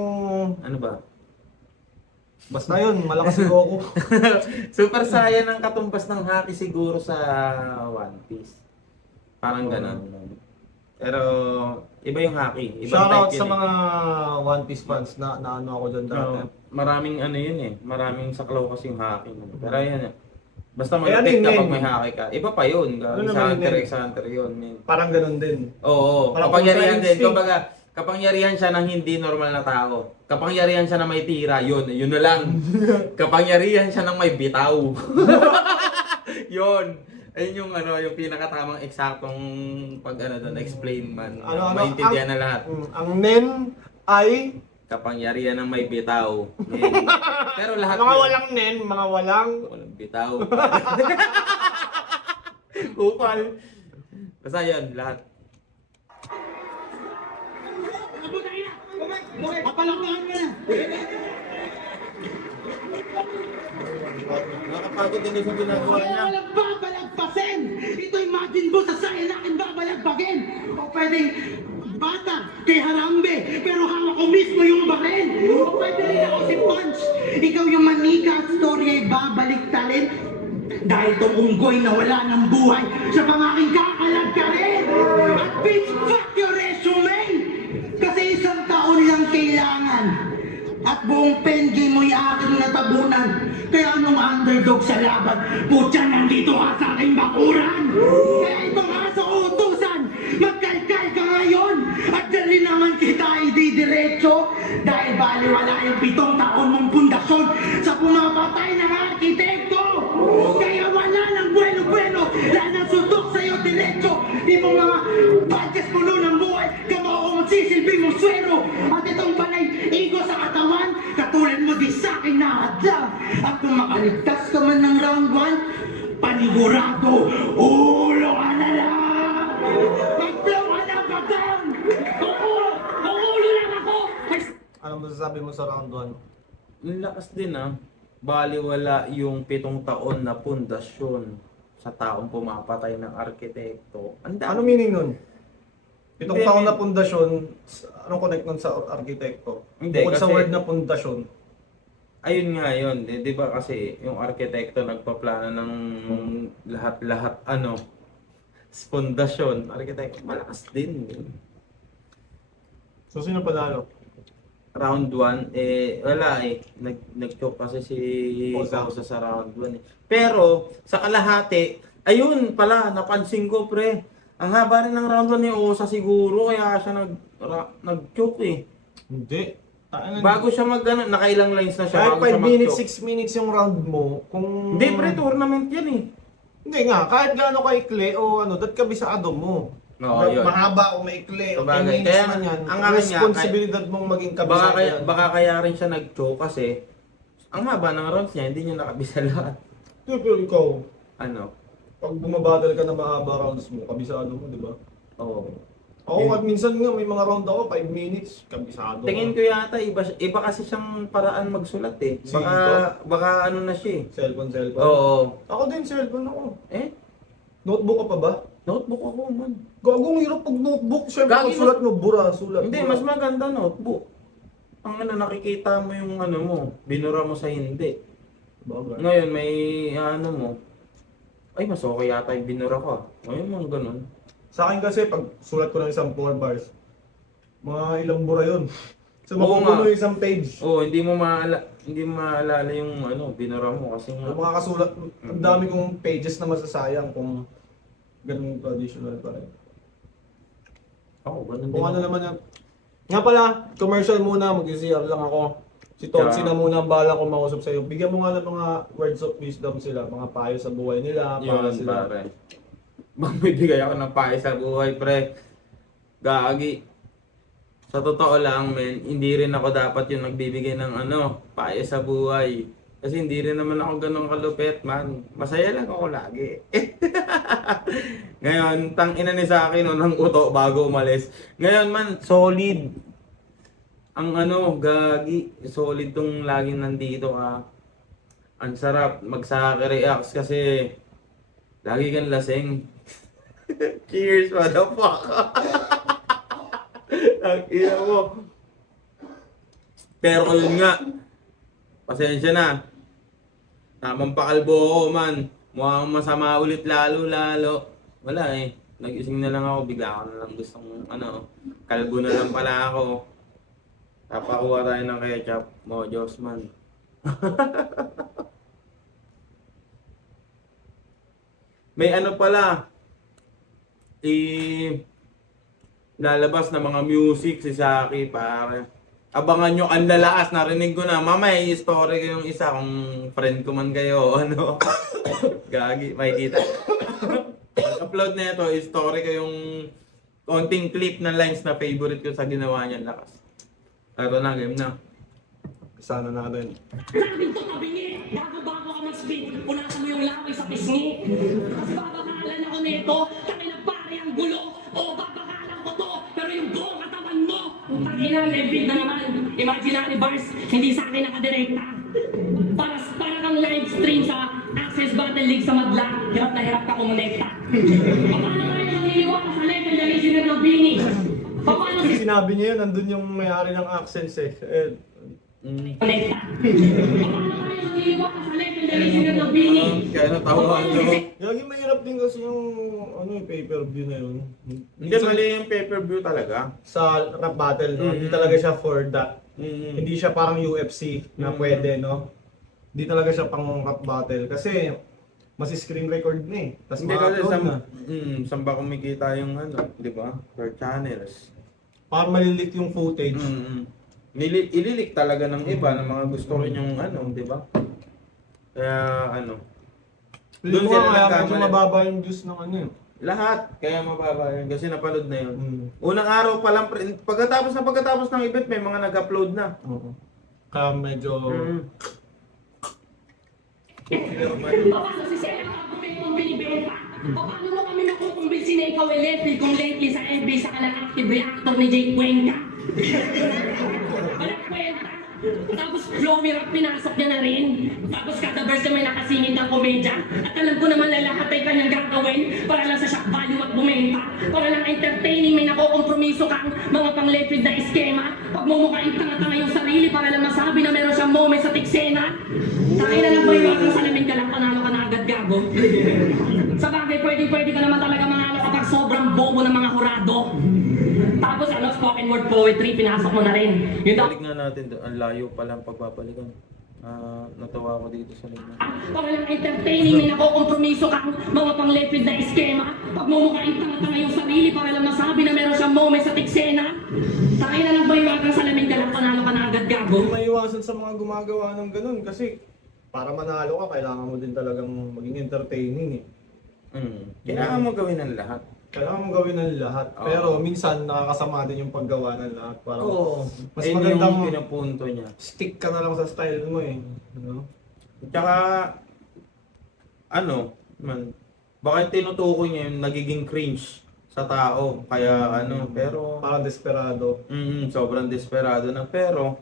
ano ba? basta yun, malakas si Goku. Super Saiyan ang katumbas ng haki siguro sa One Piece. Parang ganun. Pero, iba yung haki. Ibang Shoutout type yun sa eh. mga One Piece fans na ano ako dyan dati. Oo, maraming ano yun eh. Maraming saklaw kasing haki. Pero yan eh. Basta Eh, ano malapit yun, kapag men? may haki ka. Iba pa yun. Ano Sa naman yun, Hunter men? x Hunter yun. Men. Parang ganun din. Oo, Parang kapangyarihan Ultra din. Instinct. Kumbaga, kapangyarihan siya ng hindi normal na tao. Kapangyarihan siya ng may tira, yun na lang. Kapangyarihan siya ng may bitaw. yun. Ayun yung yung pinakatamang eksaktong pag doon, explain man. Maintindihan na lahat. Ang nen ay Kapangyarihan ng may bitaw. Men. Pero lahat mga yun- walang nen, mga walang Walang bitaw. Kupal. Basta yun, lahat. Kapalakpakan mo na. Nakakapagod din yung ginagawa niya. Walang babalagpasin! Ito imagine mo sa sayan natin babalagpagin! O pwedeng bata kay Harambe, pero hawak ko mismo yung baril! O pwede rin ako si Punch! Ikaw yung manika at story ay babalik talent! Dahil tong unggoy na wala ng buhay, siya pang aking kakalag ka rin! At bitch, fuck your resume! Kasi isang taon lang kailangan. At buong pen game mo'y aking natabunan. Kaya nung underdog sa laban, putya nandito ka sa aking bakuran. Kaya ito nga sa utusan, magkalkal ka ngayon. At dali naman kita ididiretso. Dahil baliwala yung 7 taon mong pundasyon sa pumapatay ng arkitekto. Kaya wala ng bueno-bueno, lahat ng suntok sa'yo diretso. Di mo mga badges puno ng buhay, kamao mong sisilbi mong swero. At itong panay, igo sa katawan, katulad mo di sa akin nakadya. At kung makaligtas ka man ng round 1, panigurado, ulo ka na lang! Mag-blow ka na bagang! Uulo lang ako! ano masasabi mo sa round 1? Ang lakas din Baliwala yung 7 taon na pundasyon sa taong pumapatay ng arkitekto. Ang dami. Ano meaning nun? 7 Hindi, taon men. na pundasyon, anong connect nun sa arkitekto? Hindi, Bukod sa kasi- word na pundasyon. Ayun nga yun. Di ba kasi yung arkitekto nagpaplano ng lahat-lahat pundasyon. Arkitekto, malakas din. So sino panalo? Round 1, wala nag-choke kasi si Osa. Osa sa round 1 Pero, sa kalahati, ayun pala, napansin ko pre. Ang haba rin ng round 1 ni Osa siguro, kaya siya nag-choke Hindi. Bago siya mag ano, nakailang lines na siya. Kahit bago siya 5 minutes, mag-choke. 6 minutes yung round mo, kung... Hindi, pre, tournament yan eh. Hindi nga, kahit gaano kaikli o ano, dat kabisado mo. Oo, yun. Mahaba o maikli o 10 Sabagay. minutes Kaya man yan, ang akin nga, responsibilidad mong maging Baka kabisado kaya, yan. baka kaya rin siya nag-choke kasi ang haba ng rounds niya, hindi niya nakabisa lahat. Pero ikaw, Ano? pag bumabattle ka na mahaba rounds mo, kabisado mo, di ba? Oo. Ako at minsan nga may mga round ako, 5 minutes, kabisado Tingin ko yata, iba kasi siyang paraan magsulat eh. Baka ano na siya eh. Cellphone. Oo. Ako din, cellphone ako. Eh? Notebook ka pa ba? Notebook ako man. Gagong hirap pag notebook. Siyempre, Gagi pag sulat mo, sulat. Hindi, mas maganda notebook. Ang ano, nakikita mo yung ano mo, binura mo sa hindi. Bagay. Ngayon, may ano mo, ay mas okay yata yung binura ko ah. Ngayon mo ganun. Sa akin kasi, pag sulat ko ng isang 4 bars, mga ilang bura yun. So, Oo mapupuno nga. yung isang page. Oo, hindi mo maalala yung ano, binura mo kasi nga. Yung mga kasulat, ang dami kong pages na masasayang kung ganun traditional pa rin. Ako, ganun din. Kung ano ako. naman yan. Nga pala, commercial muna, mag-CR lang ako. Si Totsi na muna ang bala kong mausap sa'yo. Bigyan mo nga ng mga words of wisdom sila, mga payo sa buhay nila, para Yun, sila. pare. Magbibigay ako ng payo sa buhay, pre. Gagi. Sa totoo lang, men, hindi rin ako dapat yung nagbibigay ng ano, payo sa buhay. Kasi hindi rin naman ako ganun kalupit, man. Masaya lang ako lagi. Ngayon, tang ina ni sa akin, unang uto bago umalis. Ngayon, man, solid. Ang ano, gagi, solid tong laging nandito ka. Ang sarap mag-reacts kasi lagi kang lasing. Cheers, motherfucker. Ang ina mo. Pero yun nga, pasensya na. Tamang pakalbo ako man. Mukhang masama ulit lalo. Wala eh. Nag-ising na lang ako, bigla ako na lang gustong ano, kalbo na lang pala ako. Tapakuha tayo ng ketchup. Mo, Diyos man. May ano pala, lalabas na mga music si Saki, pare. Abangan nyo, ang lalakas, narinig ko na. Mamaya, i-story ko yung isa kung friend ko man kayo, ano. Gagi, makikita. Upload na ito, i-story ko yung konting clip na lines na favorite ko sa ginawa niya, lakas. Ito na, game na. Sana natin. Sabi ko tabingi, bago-bago ka mag-speed, punasan mo yung laway sa pisngi. Kasi babakalan ako nito, kami na pare ang gulo, o babakalan ko to, pero yung buong katawan mo, tangina, live na naman, imaginary bars, hindi sa akin nakadirekta. Para kang live stream sa Access Battle League sa Madla, hirap na hirap ka kumonekta. Paano tayo naniniwala sa legendary sinner ng Bini? Paano si Sinabi niya yun, nandun yung may-ari ng Accents eh. Konekta? Paano tayo naniniwala sa legendary sinner ng Bini? Kaya natawan nyo. Gagi mahirap din kasi yung ano yung pay-per-view na yun. Hindi, mali yung pay-per-view talaga. Sa rap battle, no? Hindi talaga siya for that. Hindi siya parang UFC na pwede, no? Hindi talaga siya pang rap battle kasi mas screen record na eh. Tapos Hindi kasi ma-upload na. saan ba kumikita yung ano, di ba? Per channels. Parang malilit yung footage. Ililik talaga ng iba ng mga gusto rin yung ano, di ba? Kaya ano, Doon Doon sila sila kaya medyo nagkamali. mababa yung views ng ano yun. lahat kaya mababa yun kasi napanood na yun. Mm. Unang araw pa lang, pagkatapos ng event may mga nag-upload na. Oo. Kaya medyo... Paano si Sera Kapupin kung binibenta? Paano mo kami nakukumbinsi na ikaw electric kung lately sa FB sa kanang active reactor ni Jake Cuenca? Walang kwenta. Tapos flowy rap pinasok niya na rin. Tapos kada verse may nakasingit ng komedya. At alam ko naman na lahat ay kanyang gagawin para lang sa shock value at bumenta. Para lang entertaining may nakokompromiso kang mga pang-lepid na eskema. Pagmumukhaing tanga-tanga yung sarili para lang masabi na meron siyang moment sa tiksena. Tangin na lang ba yung sa salamin ka lang, panalo ka na agad gago. Sa bagay, pwede ka naman talaga manalo kapag sobrang bobo ng mga hurado. Tapos spoken word poetry, pinasok mo na rin. Yun daw. Balik nga natin doon, ang layo pa lang pagbabalikan. Natawa ko dito sa lima. Para lang entertaining, may nakokompromiso kang mga pang-lepid na eskema. Pagmumukhaing tanga-tanga yung sarili para lang masabi na meron siyang moment sa tiksena. Tayo na lang ba yung mga salamin ka lang, panalo ka na agad gago? Hindi maiwasan sa mga gumagawa ng ganun kasi para manalo ka, kailangan mo din talagang maging entertaining eh. Kailangan mo gawin ang lahat. Kailangan mo gawin ng lahat. Oo. Pero minsan nakakasama din yung paggawa ng lahat. Parang mas Ayun magandang yung pinapunto niya. stick ka na lang sa style mo eh. Ano? Tsaka, bakit tinutukoy niya yung nagiging cringe sa tao. Kaya pero Parang desperado. sobrang desperado na. Pero,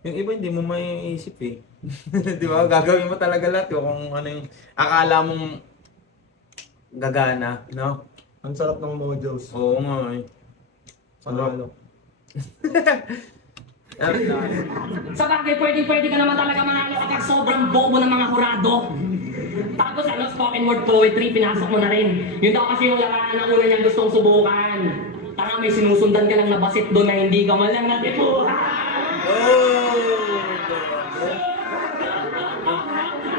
yung iba hindi mo maiisip eh. Di ba? Gagawin mo talaga lahat kung ano yung akala mong gagana, no? Ang sarap ng mojos. Oo nga eh. Panalo. Sa bagay, pwede ka naman talaga manalo kapag sobrang bobo ng mga hurado. Tapos spoken word poetry, pinasok mo na rin. Yun daw kasi yung larangan na una niyang gustong subukan. Tanga, may sinusundan ka lang na basit doon na hindi ka man lang natipuhan.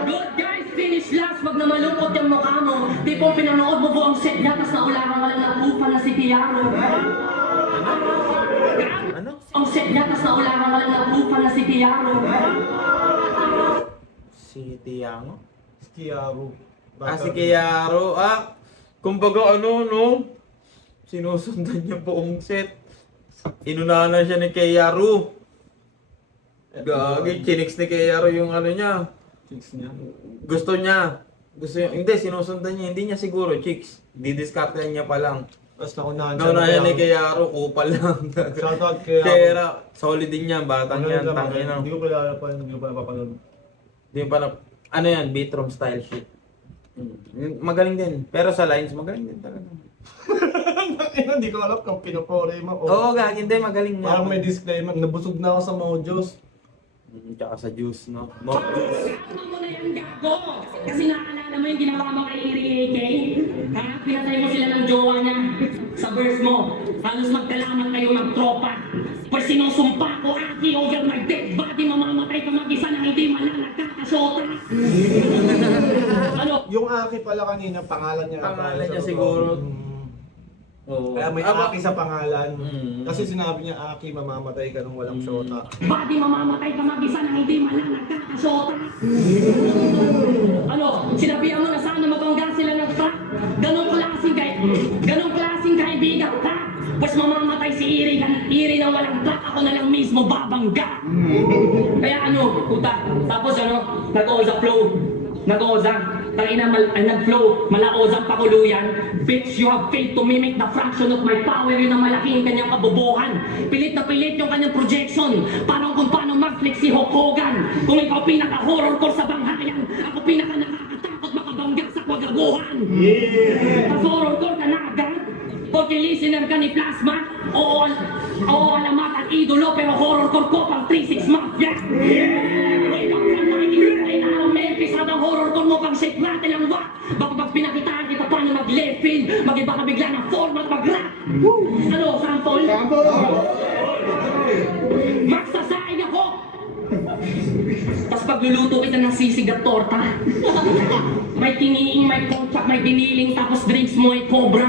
Good guys, finish last. Wag na malungkot yung mukha mo. Tipong pinanood mo buong set niya, tas naulakan ka lang ng bufa na si Tiaro. Ano? Ang set niya, tas naulakan ka lang ng bufa na si Tiaro. Si Tiango? Kiaro. Si Kiaro. Kumbaga sinusundan niya buong set. Inunahan siya ni Kiaro. Gagi, chiniks ni Kiaro yung niya. Chicks niya. Gusto niya. Hindi, sinusundan niya. Hindi niya siguro, chicks. Didiskarte niya pa lang. Tapos naunahan Naunahan ni Kiaro, kupal lang. Shoutout kay Kera, solid din yan, batang yan, tangin Hindi ko kilala pa, hindi ko pa napapanood. Hindi pa na, beatroom style shit. Magaling din. Pero sa lines, magaling din talaga. Hindi ko alam kung pinoporema ko. Oo, gagi, hindi, magaling nga. Parang may disclaimer, nabusog na ako sa mojos. Tsaka sa juice, no? Not juice. Tama mo na yan, gago! Kasi naalala mo yung ginawa mo kay Iri AK? Ha? Pinatay mo sila ng jowa niya sa verse mo. Halos magkalaman kayo magtropa. Pues sinusumpa ko, Aki, over my dead body, mamamatay ka mag-isa na hindi malalagkakasota. Yung Aki pala kanina, pangalan niya. Pangalan niya siguro. Oo. Kaya may Aki sa pangalan. Mm. Kasi sinabi niya, Aki, mamamatay ka nung walang shota. Body, mamamatay ka mag-isa na hindi malalagkakasota. Sinabihan mo na sana mabangga sila ng truck. Ganong klaseng kaibigan ka. Pues mamamatay si Iri na walang truck, ako na lang mismo babangga. Kaya puta. Tapos nag-oza flow. Nag-flow, malaozang pakuluyan. Bitch, you have failed to mimic the fraction of my power. Yun ang malaki yung kanyang kabubuhan. Pilit na pilit yung kanyang projection. Parang kung paano mag-flex si Hulk Hogan. Kung ikaw pinaka-horror core sa banghayan, ako pinaka-nakakatakot makabangga sa kwagaguhan. Tapos horror core ka na agad. Porque listener ka ni Plasma. Oo, alamat at idolo, pero horror core ko pang 3-6 Mafia. Wake up from 1999 na ang Memphis at ang horror core mo pang shake rattle ang wak. Baka pag pinakitaan kita paano mag-left field, mag-iba ka bigla ng format mag-rap. Sample? Magsasaing ako! Tapos pagluluto kita ng sisig at torta. May tiniing, may pork, may biniling, tapos drinks mo ay cobra.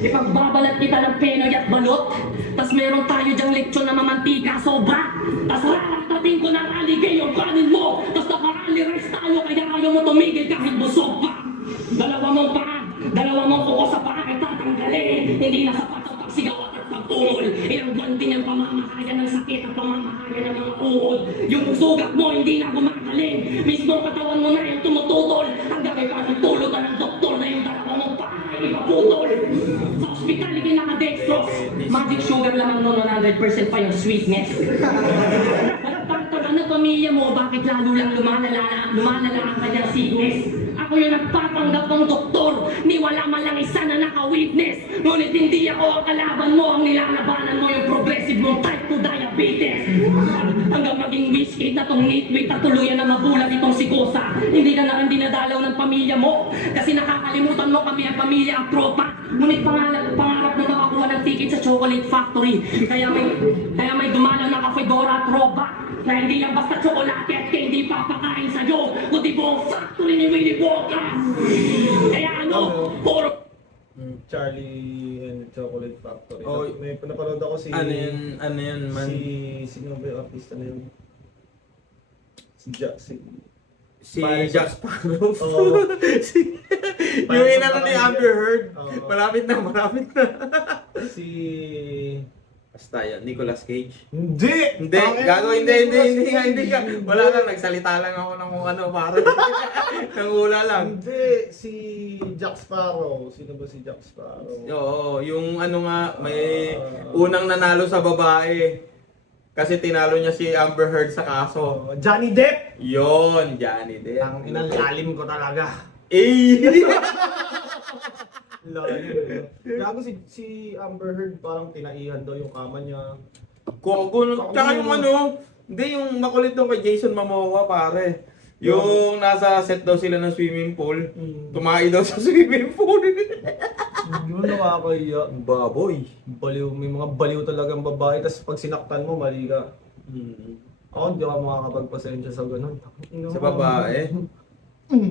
Ipagbabalat kita ng penoy at balot. Tas meron tayo dyang lechon na mamantika sobra. Tas raratatin ko ng aligay yung kanin mo. Tas naka-rally rice tayo kaya ayaw mo tumigil kahit busog pa. Dalawa mong kuko sa paa ay tatanggalin. Hindi na sapat ang pagsigaw at pagtungol. Ilang buwan din ang pamamahayan ng sakit at pamamahayan ng mga uhod. Yung sugat mo hindi na gumagaling. Mismo katawan mo na yung tumututol. Hanggang ay parang tulog ng doktor na yung dalawa mong paa ay ipaputol. Sa ospital, hindi naka-dextrose. Magic sugar lamang nun, 100% pa yung sweetness. Pagtag pamilya mo, bakit lalo lang lumalala ang kanyang sickness? Ako yung nagpapanggap ng doktor, ni wala man lang isa na naka-witness. Ngunit hindi ako ang kalaban mo, ang nilalabanan mo yung progressive mong type 2 diabetes. Hanggang maging wishkid na tong nitwit at tuluyan na mabulag itong sikosa. Hindi ka na rin dinadalaw ng pamilya mo, kasi nakakalimutan mo kami ang pamilya ang tropa. Ngunit pangarap na makakuha ng ticket sa Chocolate Factory. Kaya may Lumalaw na ka Fedora at Roba. Na hindi yan basta tsokolate at candy papakain sa'yo, kundi buong factory ni Willy Wonka. Kaya ano, puro Charlie and Chocolate Factory. Oh, May napanood ako si... Ano yun, man? Sino ba yung artista na yun? Si Si Paris. Jack Sparrow. Oo. Yung Paris inano of ni Arabia. Amber Heard. Oo. Malapit na. Si... Basta yan, Nicolas Cage. Hindi! Hindi, gago, hindi ka. Wala lang, nagsalita lang ako ng kung ano, parang nangula lang. Hindi! Si Jack Sparrow. Sino ba si Jack Sparrow? Oo, yung ano nga, may unang nanalo sa babae. Kasi tinalo niya si Amber Heard sa kaso. Johnny Depp! Yon, Johnny Depp. Ang inalalim ko talaga. Eh! Lalim. Gago si Amber Heard parang tinaihan daw yung kama niya. Kogo, tsaka yung ano, hindi yung makulit doon kay Jason Momoa, pare. Yung nasa set daw sila ng swimming pool, tumae daw sa swimming pool. Yun nakakaya. Baboy. Baliw, may mga baliw talagang babae, tapos pag sinaktan mo, mali ka. Ako, hindi ako makakapagpasensya sa ganun. Sa babae? Ang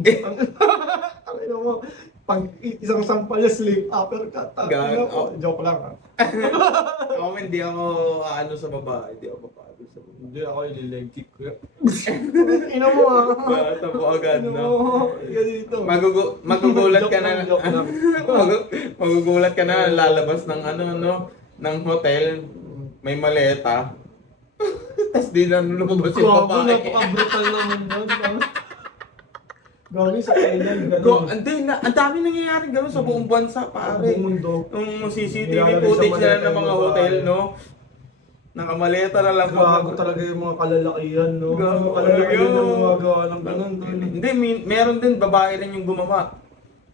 ina mo, pag isang sampal niya sleep uppercut. Gago. Joke lang ha. Ako hindi ako ano sa babae, hindi ako papado sa babae. Hindi ako ilileg kick ko. Ina mo ha. Bata po agad Ina na. mo, ganito. Magugulat ka na. Joke lang. Magugulat ka na lalabas ng ano no, ng hotel, may maleta. Tapos di na lumabas yung Gago, babae. napaka-brutal naman yun. Gawin sa Thailand, Go, gano'n. ang dami nangyayari gano'n sa buong bansa, pare. Buong mundo. Yung CCTV Nilalagay sa footage maleta nila ng yung mga babae. hotel, no? Nakamaleta na lang. Gago talaga yung mga kalalakihan, no? Gago, Mga kalalakihan ayun. na gumagawa ng gano'n. Hindi, meron din babae rin yung gumawa.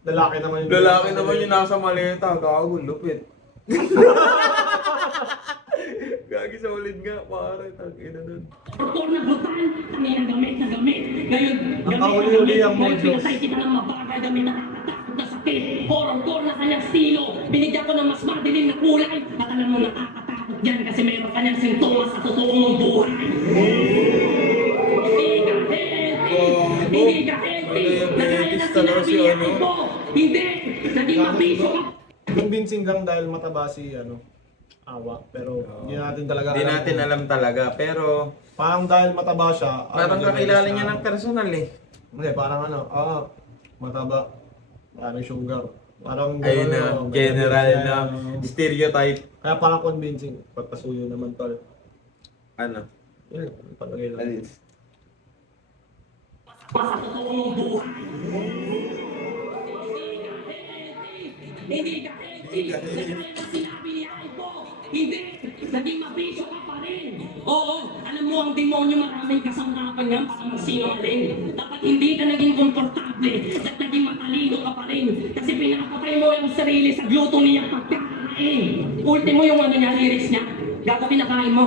Lalaki naman yung... Lalaki naman yung nasa maleta. Gago, lupit. Gagi sa ulit nga, pare. Tangina nun. Motor na brutal, kanina gamit na gamit. Ngayon, Nakauli-uli ang Ngayon, mojo. pinasay kita ng mabagay, dami na nakakatakot na sakit. Horror na kanyang stilo. Binigyan ko ng mas madilim na kulay. At alam mo, nakakatakot yan kasi meron kanyang sintomas sa totoo mong buhay. Hindi ka healthy! Hindi ka healthy! Nagaya ng sinabi niya ito! Hindi! Naging mabisyo ka! Convincing lang dahil mataba si, Awa. Pero hindi natin talaga Hindi natin alam talaga, pero Parang dahil mataba siya. parang kakilala niya ng personal eh. Hindi, parang mataba. Parang sugar. Parang Ayun na, gano'n, general ganyan na siya. stereotype. Kaya parang convincing. Pagpasuyo naman tol. Ano? Yun, palagay lang. Alis. sa totoo mong buhay. Hindi ka healthy. Nagaya ng sinabi niya ito. Hindi. Naging mabisyo ka pa rin. Oo, alam mo ang demonyo maraming kasangkapan yan para magsinungaling. Dapat hindi ka naging komportable at naging matalino ka pa rin. Kasi pinapatay mo yung sarili sa gluto niyang pagkakain. Ultimo yung niya, lyrics niya. Gago kinakain mo.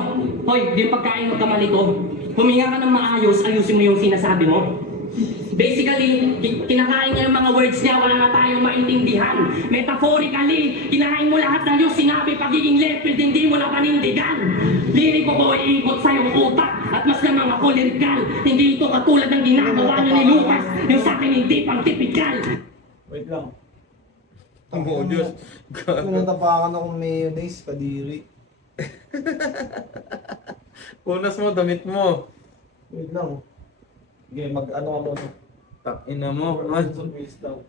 Hoy, di pagkain mo ka malito. Huminga ka ng maayos, ayusin mo yung sinasabi mo. Basically, kinakain niya yung mga words niya, wala na tayong maintindihan. Metaphorically, kinain mo lahat ng iyong sinabi, pagiging leopard, hindi mo na panindigan. Liriko ko iikot sa iyong utak, at mas lamang ako lirikal. Hindi ito katulad ng ginagawa niyo ni Lucas, yung sa akin hindi pang tipikal. Wait lang. Oh, Diyos. Pinatapakan akong mayonnaise, kadiri. Punas mo, damit mo. Wait lang. Sige, mag-ano ka muna. Takina mo. Man. Wait lang.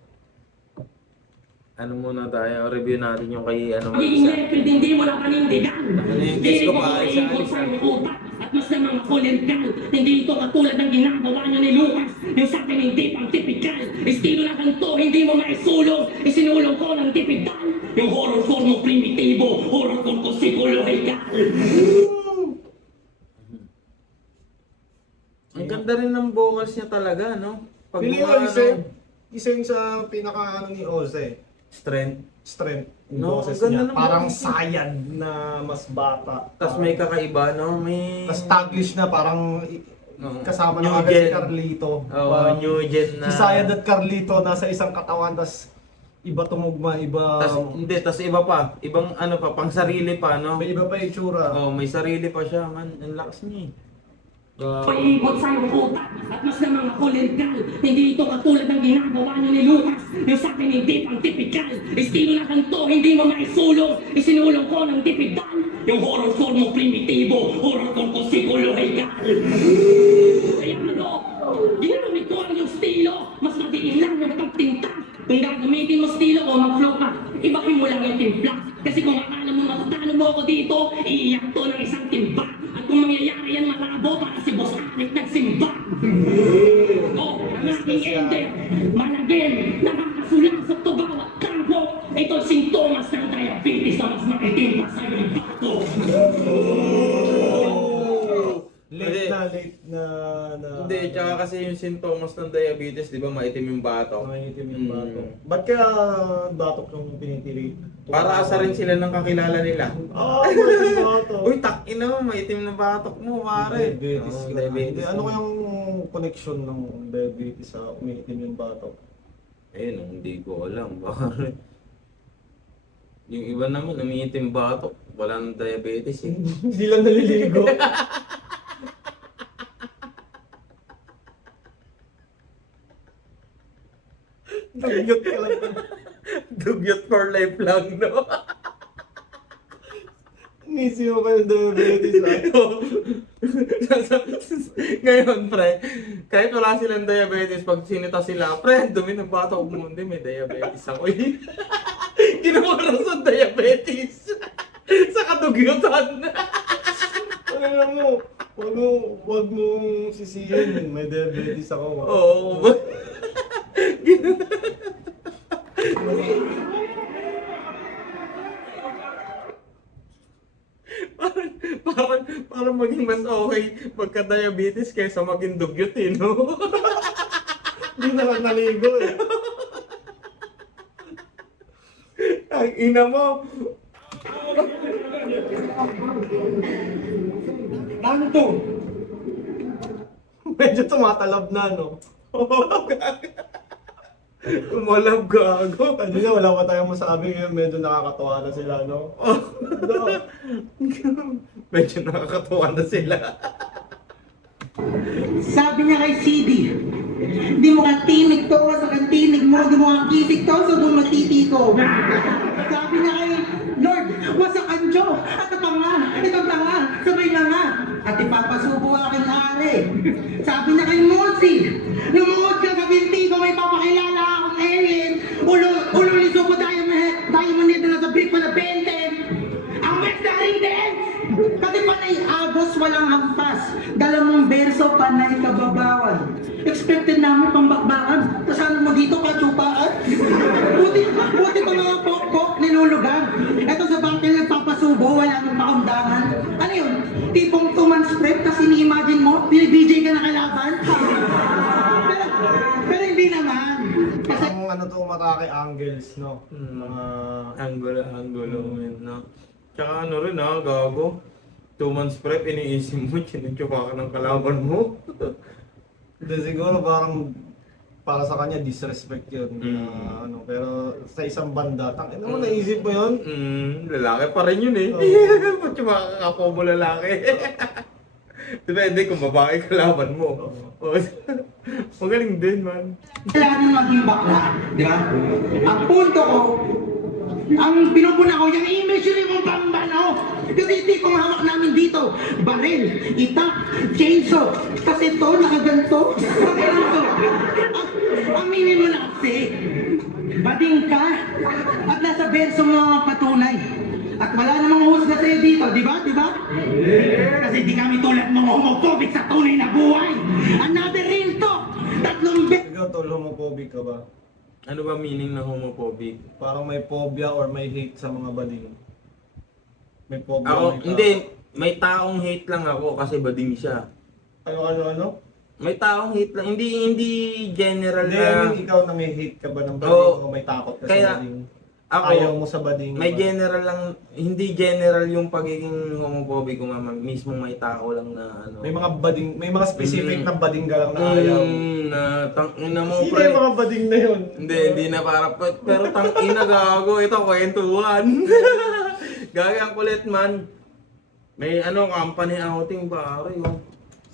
Ano muna tayo, review natin yung kay ano Pagiging isa. leopard, hindi mo na panindigan. yung Liriko disco ko pa, iikot isa-isa. sa iyong utak, at mas lamang ako lirikal. Hindi ito katulad ng ginagawa niyo ni Lucas, yung sa akin hindi pang tipikal. Estilo na ganito, hindi mo maisulong, isinulong ko ng tipikal. Yung horrorcore mo primitibo, horrorcore ko psikologikal. Ang ganda rin ng vocals niya talaga, no? Pag Pili mga, ko isa yung sa pinaka ni Oze. strength. Strength. Yung No, boses ang ganda niya. ng Parang boses niya. sayad na mas bata. Tapos may kakaiba, no? May... Tapos Taglish na parang Oo. kasama New na agad si gen. Carlito. Oo, Parang new gen na... Si Sayad at Carlito nasa isang katawan, tapos Iba tumugma, iba... Tas iba pa. Ibang ano pa, pang sarili pa, no? May iba pa yung itsura. Oh, may sarili pa siya, man. Ang lakas niya eh. Paiikot sa iyong utak at mas na mga kolerigal. Hindi ito katulad ng ginagawa niyo ni Lucas. Yung sa akin hindi pang tipikal. Estilo na ganito, hindi mo maisulong. Isinulong ko ng tipidal. Yung horrorcore mo primitibo, horrorcore ko psikolohikal. Kaya ano, ginamit ko ang yung estilo. Mas madiin lang yung pagtinta. Kung gagamitin mo estilo ko, mag-flow ka. Ibahin mo lang yung timpla. Kasi kung akala mo matatalo mo ako dito, iiyak to ng isang timba. At kung mangyayari yan malabo para si Boss Anik nagsimba. Oh, ang aking ender, malagim, nakakasulasok to bawat tangko. Ito'y sintomas ng diabetes na mas makitim pa sa iyong bato. Late na... Hindi, tsaka kasi yung sintomas ng diabetes, di ba, maitim yung bato. Nangingitim yung batok. Ba't kaya batok yung pinitili? Para asarin sila ng kakilala nila. Ah, maitim yung batok. Uy, takin na, maitim na batok mo, pare. Diabetes. Oh, diabetes. Ano kayang connection ng diabetes sa umiitim yung batok? Ayun, hindi ko alam, pare. Yung iba naman, umiitim batok, wala nang diabetes eh. Hindi lang naliligo. Dugyot ka lang. Dugyot for life lang, no? Nisi mo kayo diabetes, ha? Ngayon, pre, kahit wala silang diabetes, pag sinita sila, pre, dumi ng batok mo, hindi, may diabetes ako eh. Ginawa rason diabetes. Sa kadugyotan. Alam mo, wag mo sisihin, may diabetes ako. Oo. parang maging mas okay pagka-diabetes kaysa maging dugyot eh, no? Hindi na lang naligo eh. Ang ina mo. Ano to? Medyo tumatalab na, no? Kumalab gago. Kanina wala pa tayong masabi ngayon, medyo nakakatawa na sila, no? Medyo nakakatuwa na sila. Sabi niya kay CD, di mo katinig to sa kantinig mo, di mo kakisig to sa buong matiti ko. Sabi niya kay Lord, wasak anjo, at itong tanga, sabay na nga, at ipapasubo aking hari. Sabi niya kay Mosi, lumuhod ka sa binti ko, may papakilala akong alien, ulo ni Subo Diamond na sa brief na 20. Ang West Daring Dance! Kasi panay agos walang hampas. Dalawang berso panay kababawan. Expected namin pambakbakan. Tapos ano mo dito, katsupaan? Buti pa mga pokpok nilulugan. Eto sa bangkel nagpapasubo, wala nang makundangan. Ano yun? Tipong 2 months prep, tapos ini-imagine mo, binibijay ka na kalaban? pero hindi naman. Kasi Ang ano to, matake angles, no? Mga... Angulo, man, no? Tsaka ano rin ha, gago. 2 months prep, iniisip mo, chinutsuka ka ng kalaban mo. Hindi, siguro parang para sa kanya disrespect yun. Ano, pero sa isang banda, tangin mo, naisip mo yun? Lalaki pa rin yun eh. Chinutsuka ka kapwa mo lalaki. Depende kung babae kalaban mo. Magaling din, man. kailangan maging bakla, di ba? Ang punto ko, ang pinupuna ko, yung imagery mong pambano. Kasi hindi kong hawak namin dito, baril, itak, chainsaw, kasi ito, nakaganto. Ang mimi mo na kasi, bading ka, at nasa verso mo mga patunay. At wala namang husga sa'yo dito, di ba? Di ba? Kasi di kami tulad mga homophobic sa tunay na buhay. Another real talk, 3 beses. Ikaw, tol, homophobic ka ba? Ano ba meaning ng homophobic? Parang may phobia or may hate sa mga bading. May phobia. Ako, may ka- hindi. May taong hate lang ako kasi bading siya. Ano? May taong hate lang. Hindi general Hindi, I na... mean, ikaw na may hate ka ba ng bading Oo. o may takot ka Kaya- sa bading? Ayaw mo sa bading. May general lang, hindi general yung pagiging homophobic ko, mama. Mismo may tao lang na ano. May mga bading, may mga specific na bading ka lang na ayaw. Na tangina mo, Sino pre. yung mga bading na yun? Hindi na para, pero tangina gago, ito kwentuhan. Gagang kulit man. May company outing pare, oh.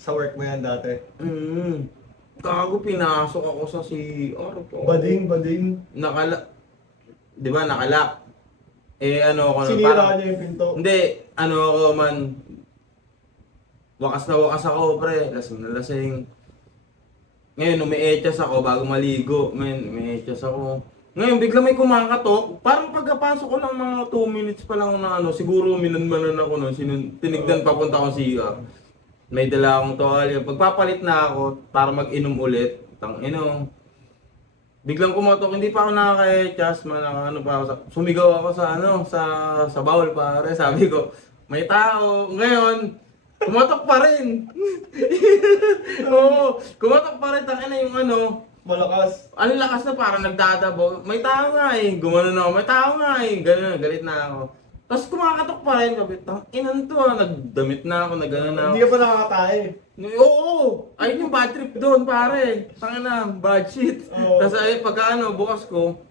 Sa work mo yan dati. Gago, pinasok ako sa CR. Bading. Di ba, nakalak. Ako na, Sinira niya yung pinto. Hindi, ako man. Wakas na wakas ako, pre. Lasing na lasing. Ngayon, umietchas ako bago maligo. Umietchas ako. Ngayon, bigla may kumakatok. Parang pagkapasok ko lang mga 2 minutes pa lang na siguro minanmanan ako nun. Tinignan papunta ko CR. May dala akong tuwalya. Pagpapalit na ako para mag-inom ulit. Biglang kumatok, hindi pa ako nakaka-chas, pa ako, sumigaw ako sa bawal pare, sabi ko, may tao, ngayon, kumatok pa rin. Oo, kumatok pa rin, tangina yung Malakas. ang lakas na parang nagdadabo, may tao nga eh, gumanon ako, may tao nga eh, ganun, galit na ako. Tapos kumakatok pa rin, sabi, tanginan to nagdamit na ako, nagano na ako. Hindi ka pa nakakatae. Oo! Ayun yung bad trip doon, pare. Tangina, bad shit. Oo. Tapos bukas ko,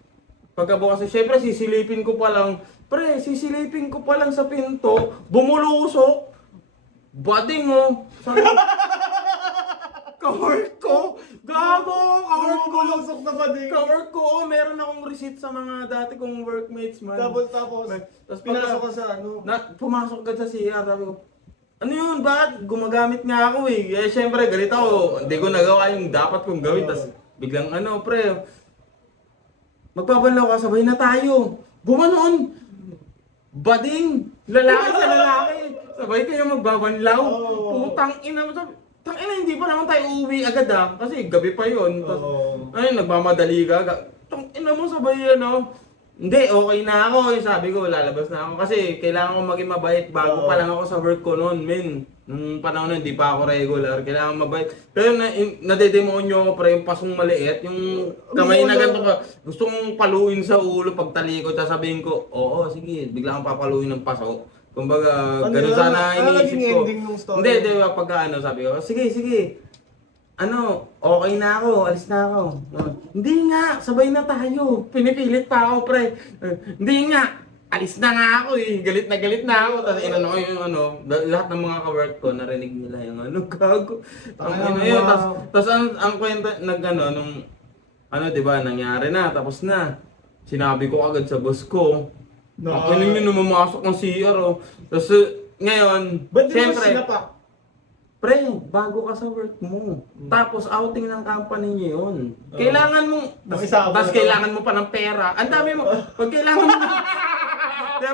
pagkabukas ko, syempre sisilipin ko pa lang, sisilipin ko pa lang sa pinto, bumulusok, bading mo. Kawork ko! Gago! Kawork ko! Bulusok na bading. Kawork ko! Meron akong receipt sa mga dati kong workmates, man. Tapos, pinasok ko sa Pumasok ka sa CR, sabi ko, ano yun, bakit? Gumagamit nga ako eh. Syempre, galit ako. Hindi ko nagawa yung dapat kong gawin. Tapos, biglang pre, magbabanlaw ka, sabay na tayo. Gumanon! Bading! Lalaki sa lalaki! Sabay kayo magbabanlaw. Putang ina mo. Tang ina, hindi pa naman tayo uuwi agad kasi gabi pa yun. Tapos, nagmamadali ka. Tang ina mo, sabay Hindi, okay na ako. Sabi ko, lalabas na ako. Kasi kailangan ko maging mabait. Bago pa lang ako sa work ko noon, men. Nung panahon na, hindi pa ako regular. Kailangan mabait. Pero nadedemonyo ako, pre, yung pasong maliit. Yung kamay na ganito ka. Gusto kong paluin sa ulo pag talikod. Sasabihin ko, oo, sige. Bigla kang papaluin ng paso. Kumbaga, ganun sana iniisip ko. Ending nung story? Hindi, pagka sabi ko, sige. Okay na ako, alis na ako. Hindi nga, sabay na tayo. Pinipilit pa ako, pre. Hindi nga, alis na nga ako eh. Galit na ako. Tapos inano ko yung lahat ng mga ka-work ko, narinig nila yung gago. Tapos ang kwento, nung, diba, nangyari na, tapos na. Sinabi ko agad sa boss ko, ako nyo namamasok ng CR, oh. Tapos ngayon, Ba't di mo siyempre, sinapak? pre, bago ka sa work mo. Tapos outing ng company niyo yun. Kailangan mo, tapos kailangan mo pa ng pera. Ang dami mo, pag kailangan mo,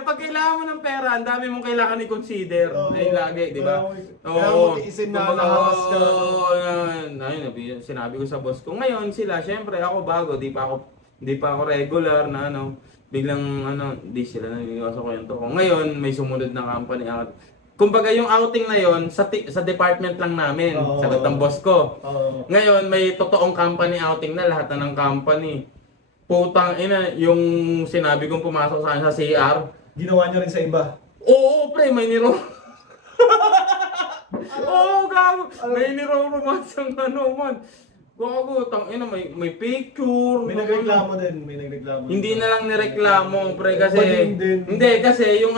pag kailangan mo ng pera, ang dami mong kailangan i-consider. Ayun lagi, di ba? Kaya mo tiisin na lakas ka. Ayun, sinabi ko sa boss ko. Ngayon sila, syempre ako bago, di pa ako regular na biglang di sila naniniwasa ko yung to. Ngayon, may sumunod na company out. Kumbaga yung outing na yon sa department lang namin, sagot ng boss ko. Ngayon, may totoong company outing na lahat na ng company. Putang ina, yung sinabi kong pumasok sa CR. Ginawa niyo rin sa iba. Oo, pre, may niro. Oo, gago. May niro-romance ang man. Gago, tangina, may picture. May nagreklamo din, Hindi na lang nireklamo, pre, kasi Bading din. hindi kasi yung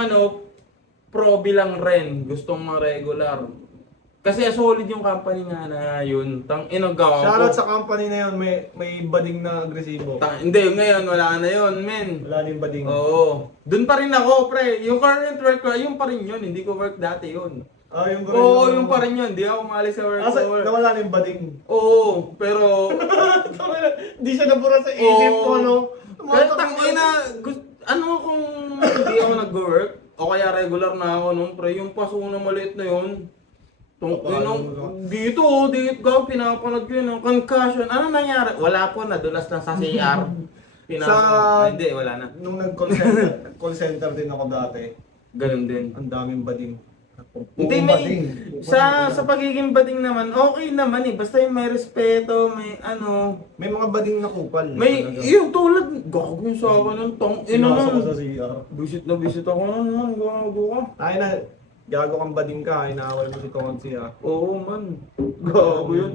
pro bilang ren, gustong ma-regular. Kasi solid yung company nga na yun. Tangina, gago. Shoutout sa company na yun, may bading na agresibo. Hindi, ngayon wala na yun, men. Wala din bading. Oo. Doon pa rin ako, pre. Yung current work ko, yung pa rin yun. Hindi ko work dati yun. Yung Oo, yung pa rin yun. Hindi ako maalis sa work ko. nawala na yung bading. Oo, pero Hindi siya nabura sa isip ko, Pero tangina, kung hindi ako nag-work, o kaya regular na ako nung pre, yung paso na maliit na yun. Dito, gaw, pinapanood ko yun, concussion. Ano nangyari? Wala po, nadulas lang sa CR. Hindi, wala na. Nung nag-call center din ako dati, Ganun din. ang daming bading. Hindi, sa pagiging bading naman, okay naman eh. Basta yung may respeto, may ano. May mga bading na kupal. May, yung tulad, gago yung sa akin ng tong, ina Sinasa ko nun. sa CR. Visit ako nun, gago ka. Ay na, gago kang bading ka, inaaway mo si Tonsi ah. Oo man, gago yun.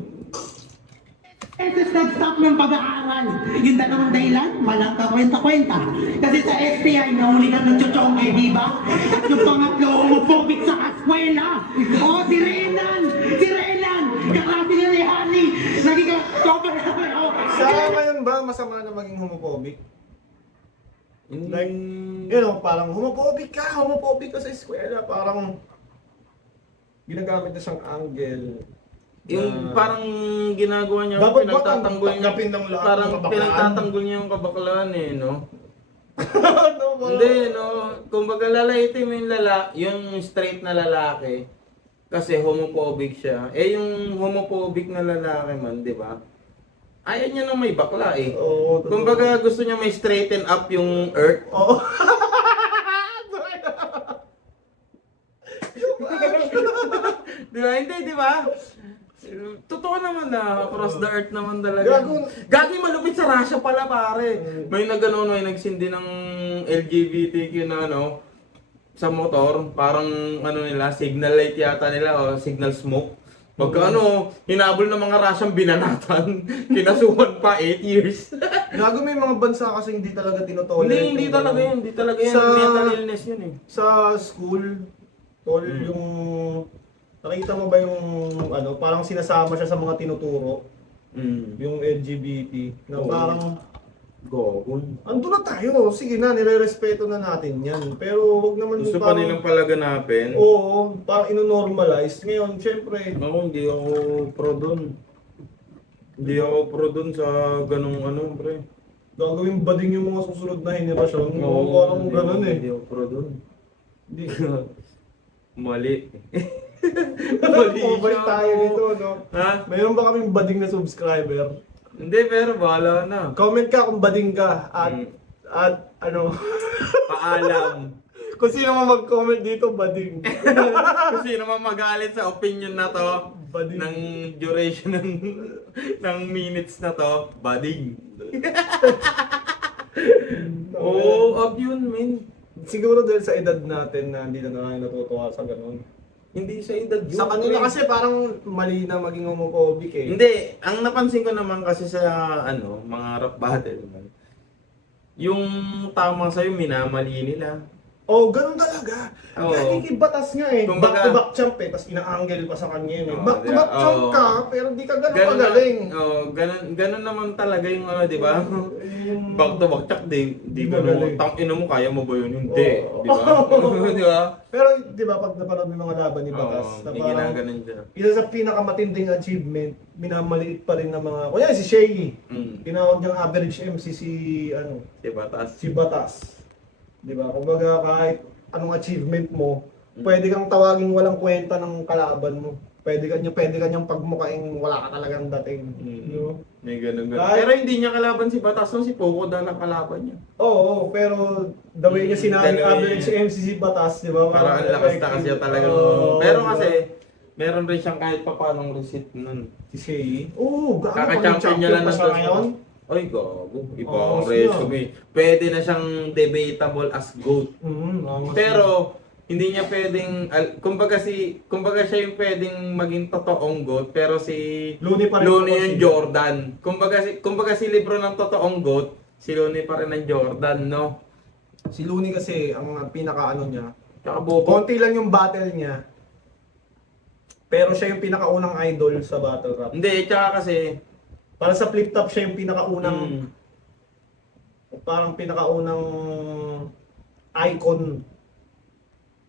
Beses nag-stop ng pag-aaral. Yung dalawang dahilan, walang kakwenta-kwenta. Kasi sa STI, nahuli ka ng chuchongge, di ba? At yung pangatlo, homophobic sa kaskwela. O, si Renan! Si Renan! Kaklase niya ni Honey! Naging ka-cover naman ako. Sa ngayon ba, masama na maging homophobic? Like, Mm. you know, parang homophobic ka sa eskwela. Parang, ginagamit na siyang angle. Yung parang ginagawa niya, Dapat ba pinagtatanggol niya, tanggapin ng lahat parang ng kabaklaan? pinagtatanggol niya yung kabaklaan eh, no? Ano ba? Hindi, no? Kumbaga lalaitin mo yung yung straight na lalaki kasi homophobic siya. Eh yung homophobic na lalaki man, di ba? Ayaw niya nang may bakla eh. Oo, totoo. Kumbaga gusto niya may straighten up yung earth. Oo. Di ba? Hindi, di ba? Totoo naman na across the earth naman talaga. Gagi malupit sa Russia pala pare. May nagano, may nagsindi ng LGBTQ na ano sa motor, parang ano nila, signal light yata nila o signal smoke. Pagka ano, hinabol ng mga Russian binanatan, kinasuhan pa 8 years. Gago, may mga bansa kasi hindi talaga tinotolerate. Hindi yung talaga ganun. yun, hindi talaga yun. Sa- Mental illness yun eh. Sa school, tol, yung nakita mo ba yung ano, parang sinasama siya sa mga tinuturo, yung LGBT, na parang Gogon. ando na tayo, sige na, nire-respeto na natin yan. Pero wag naman Gusto pa parang- nilang palaganapin. Oo, parang ino-normalize. Ngayon, syempre, Ako, hindi ako pro dun. Hindi ako pro dun sa ganung ano, pre. gagawin bading yung mga susunod na henerasyon. Oo, Parang hindi ganun ako- eh. Hindi ako pro dun. Hindi. Mali. Mabalik tayo dito, no? Ha? Mayroon ba kaming bading na subscriber? Hindi, pero bahala na. Comment ka kung bading ka at ano, Paalam. kung sino man mag-comment dito, bading. Kung sino man magalit sa opinion na to, Bading. ng duration ng minutes na to, bading. Oo, wag yun, men. Siguro dahil sa edad natin na hindi na tayo natutuwa sa ganun. Hindi sa edad yun. Sa kanila pre. kasi parang mali na maging homophobic eh. Hindi, ang napansin ko naman kasi sa ano, mga rap battle naman, yung tama sa'yo, minamali nila. Oh, ganun talaga. Oo. Nakikibatas nga eh. Kumbaga- Back-to-back champ eh, tapos ina-angle pa sa kanya yun eh. Oo, Back-to-back yeah, champ oo. ka, pero di ka ganun magaling. Ganun naman talaga yung ano, di ba? Yung- Back to back, tsak, di mo, Magaling. tang ina mo, kaya mo ba yun? Hindi, Oo. di ba? Di ba? Pero di ba pag napanood mo yung mga laban ni Batas, Oo, na may parang ginaganon siya. isa sa pinakamatinding achievement, minamaliit pa rin ng mga, kunya si Shay, tinawag niyang average MC si Di ba? Tas, si Batas. Di ba? Kumbaga kahit anong achievement mo, pwede kang tawaging walang kwenta ng kalaban mo. Pwede kanyang pagmukaing wala ka talagang dating. No? may ganun. Kahit- Pero hindi niya kalaban si Batas, no? Si Poco dahil ang kalaban niya. Oo, pero the way niya sinabi Dalawa average yun. MC si Batas, di ba? Parang ang lakas na kasi talagang... Oo, Pero di ba? kasi, meron rin siyang kahit pa paanong receipt nun. Si Shay, oo, gaano Kaka-champion niya lang pa ng siya ngayon? Ay, gago. Iba Oo, ang siya. resume. Pwede na siyang debatable as GOAT. Pero hindi niya pwedeng kumbaga siya yung pwedeng maging totoong GOAT pero si Looney pa rin Looney ako yung si- Jordan. Kumbaga si libro ng totoong GOAT, si Looney pa rin ng Jordan, no? Si Looney kasi, ang pinaka-ano niya, Tsaka bobo. konti lang yung battle niya, pero siya yung pinakaunang idol sa battle rap. Hindi, tsaka kasi Para sa flip top, siya yung pinakaunang, mm, parang pinakaunang icon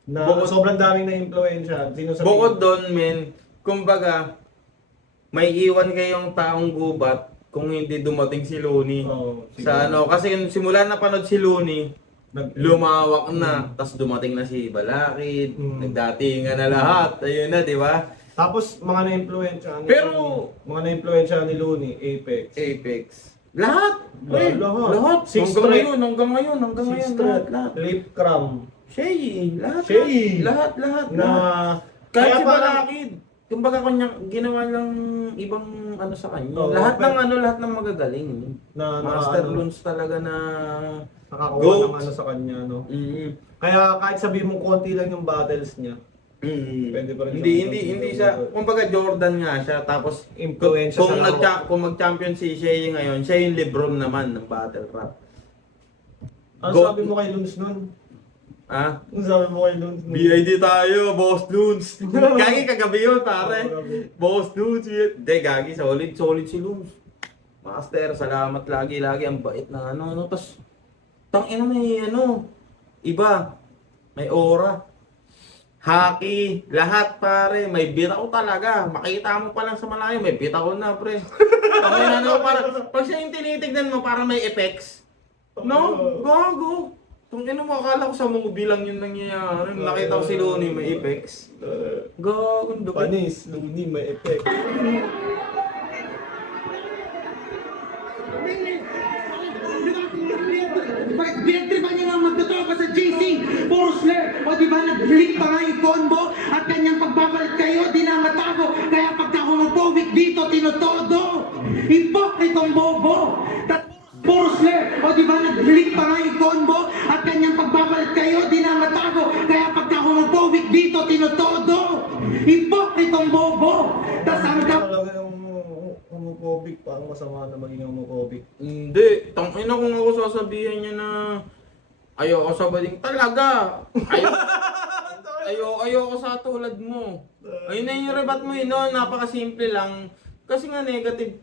na Bukod- sobrang daming na-influensya. Sino sa bukod doon, men, kumbaga may iwan kayong taong gubat kung hindi dumating si Looney. Oo, Sa ano, kasi simula na panood si Looney, lumawak na, tas dumating na si Balakid, nagdatingan na lahat, ayun na, di ba? Tapos mga na-influensya ni Pero- mga na-influensya ni Looney, Apex. Apex. Lahat! Pre, Lahat. lahat. Six Hanggang Threat. ngayon, hanggang ngayon, Six lahat, Threat, lahat. Lip Cram, Shay, lahat. Shay. Lahat. Na, Kahit kaya si parang- Balakid. Kumbaga kanya ginawa lang ibang ano sa kanya. Oo, lahat pero- ng lahat ng magagaling. Master Loons talaga na Nakakuha GOAT. ng ano sa kanya, no? Mm. Kaya kahit sabihin mong konti lang yung battles niya, Mm. Pwede pa rin Hindi siya, kumbaga Jordan nga siya, tapos Influensya kung sa laro. kung mag-champion si Shea ngayon, siya yung LeBron naman ng battle rap. ano Go- sabi mo kay Luns nun? Ah, Ano sabi mo kay Luns nun? BID tayo, Boss Loons. Gagi kagabi yun, pare. Oo, gabi. Boss Loons yun. Hindi, Gagi, solid si Loons. Master, salamat lagi, ang bait na ano. Tapos, tangina may iba. May aura. Haki, lahat pare, may bitaw talaga. Makita mo pa lang sa malayo, may bitaw na, pre. Pag siya yung tinitignan mo, para may effects. No? Gago. Kung mo, akala ko sa mga bilang yun nangyayari. Nakita ko si Looney, may effects. Gago, ang dukit. Panis, Looney, may effect. Pinagtripan niyo nga magtotropa sa GC, puro slur. O di ba nag-leak pa nga yung combo at kanyang pagbabalat kayo, di na matago. Kaya pagka homophobic dito, tinotodo. Hipokritong bobo. Puro slur. O di ba nag-leak pa nga yung combo at kanyang pagbabalat kayo, di na matago. Kaya pagka homophobic dito, tinotodo. Hipokritong bobo. Tas ang Talaga yung homophobic, parang masama na maging homophobic. Hindi. Tangina kung ako sasabihin niya na ayoko sa bading talaga. Ayoko sa tulad mo. Ayun na yung rebat mo yun, no? Napakasimple lang. Kasi nga negative,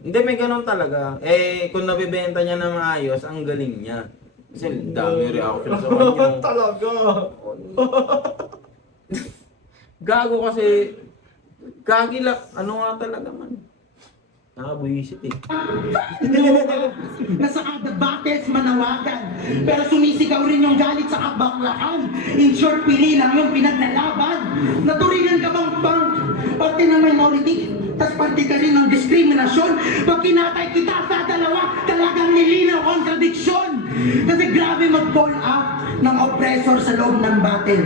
Hindi, may ganun talaga. Eh, kung nabibenta niya na maayos, ang galing niya. Kasi dami reaction sa kanya. Talaga. Gago kasi, gagila, ano nga talaga man. Nakabuisit eh. Nasa other battles manawagan, pero sumisigaw rin yung galit sa kabaklaan. In short, pili lang yung pinaglalaban. Naturingan ka bang parte ng minority? Tas parte ka rin ng diskriminasyon. Pag kinatay kita sa dalawa, talagang nilinaw contradiction. Kasi grabe mag-call out ng oppressor sa loob ng battle.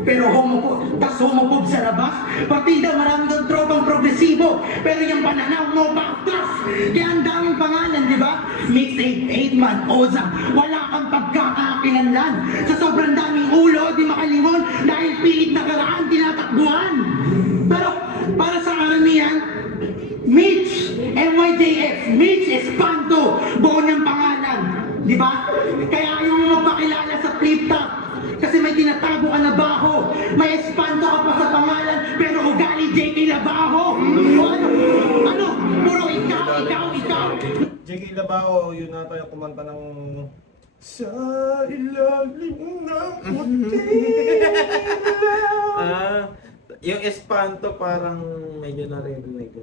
Pero homophobe sa labas, pati daw marami doon tropang progresibo. Pero yung pananaw mo, backclass. Kaya ang daming pangalan, di ba? Mixtape, 8-man, Oza. Wala kang pagkakakilanlan. Sa sobrang daming ulo, di makalingon. Dahil pilit na karaan, tinatakbuhan. Pero para sa karamihan, Mitch, MYJX, Mitch Espanto, buo niyang pangalan. Di ba? Kaya ayaw mo magpakilala sa flip top. Kasi may tinatago ka na baho. May espanto ka pa sa pangalan, pero ugali JK Labaho. O ano? Puro ikaw. Jiggy Labao, yun nata yung kumanta ng sa ilalim ng puti. Yung Espanto parang medyo naririnig ko.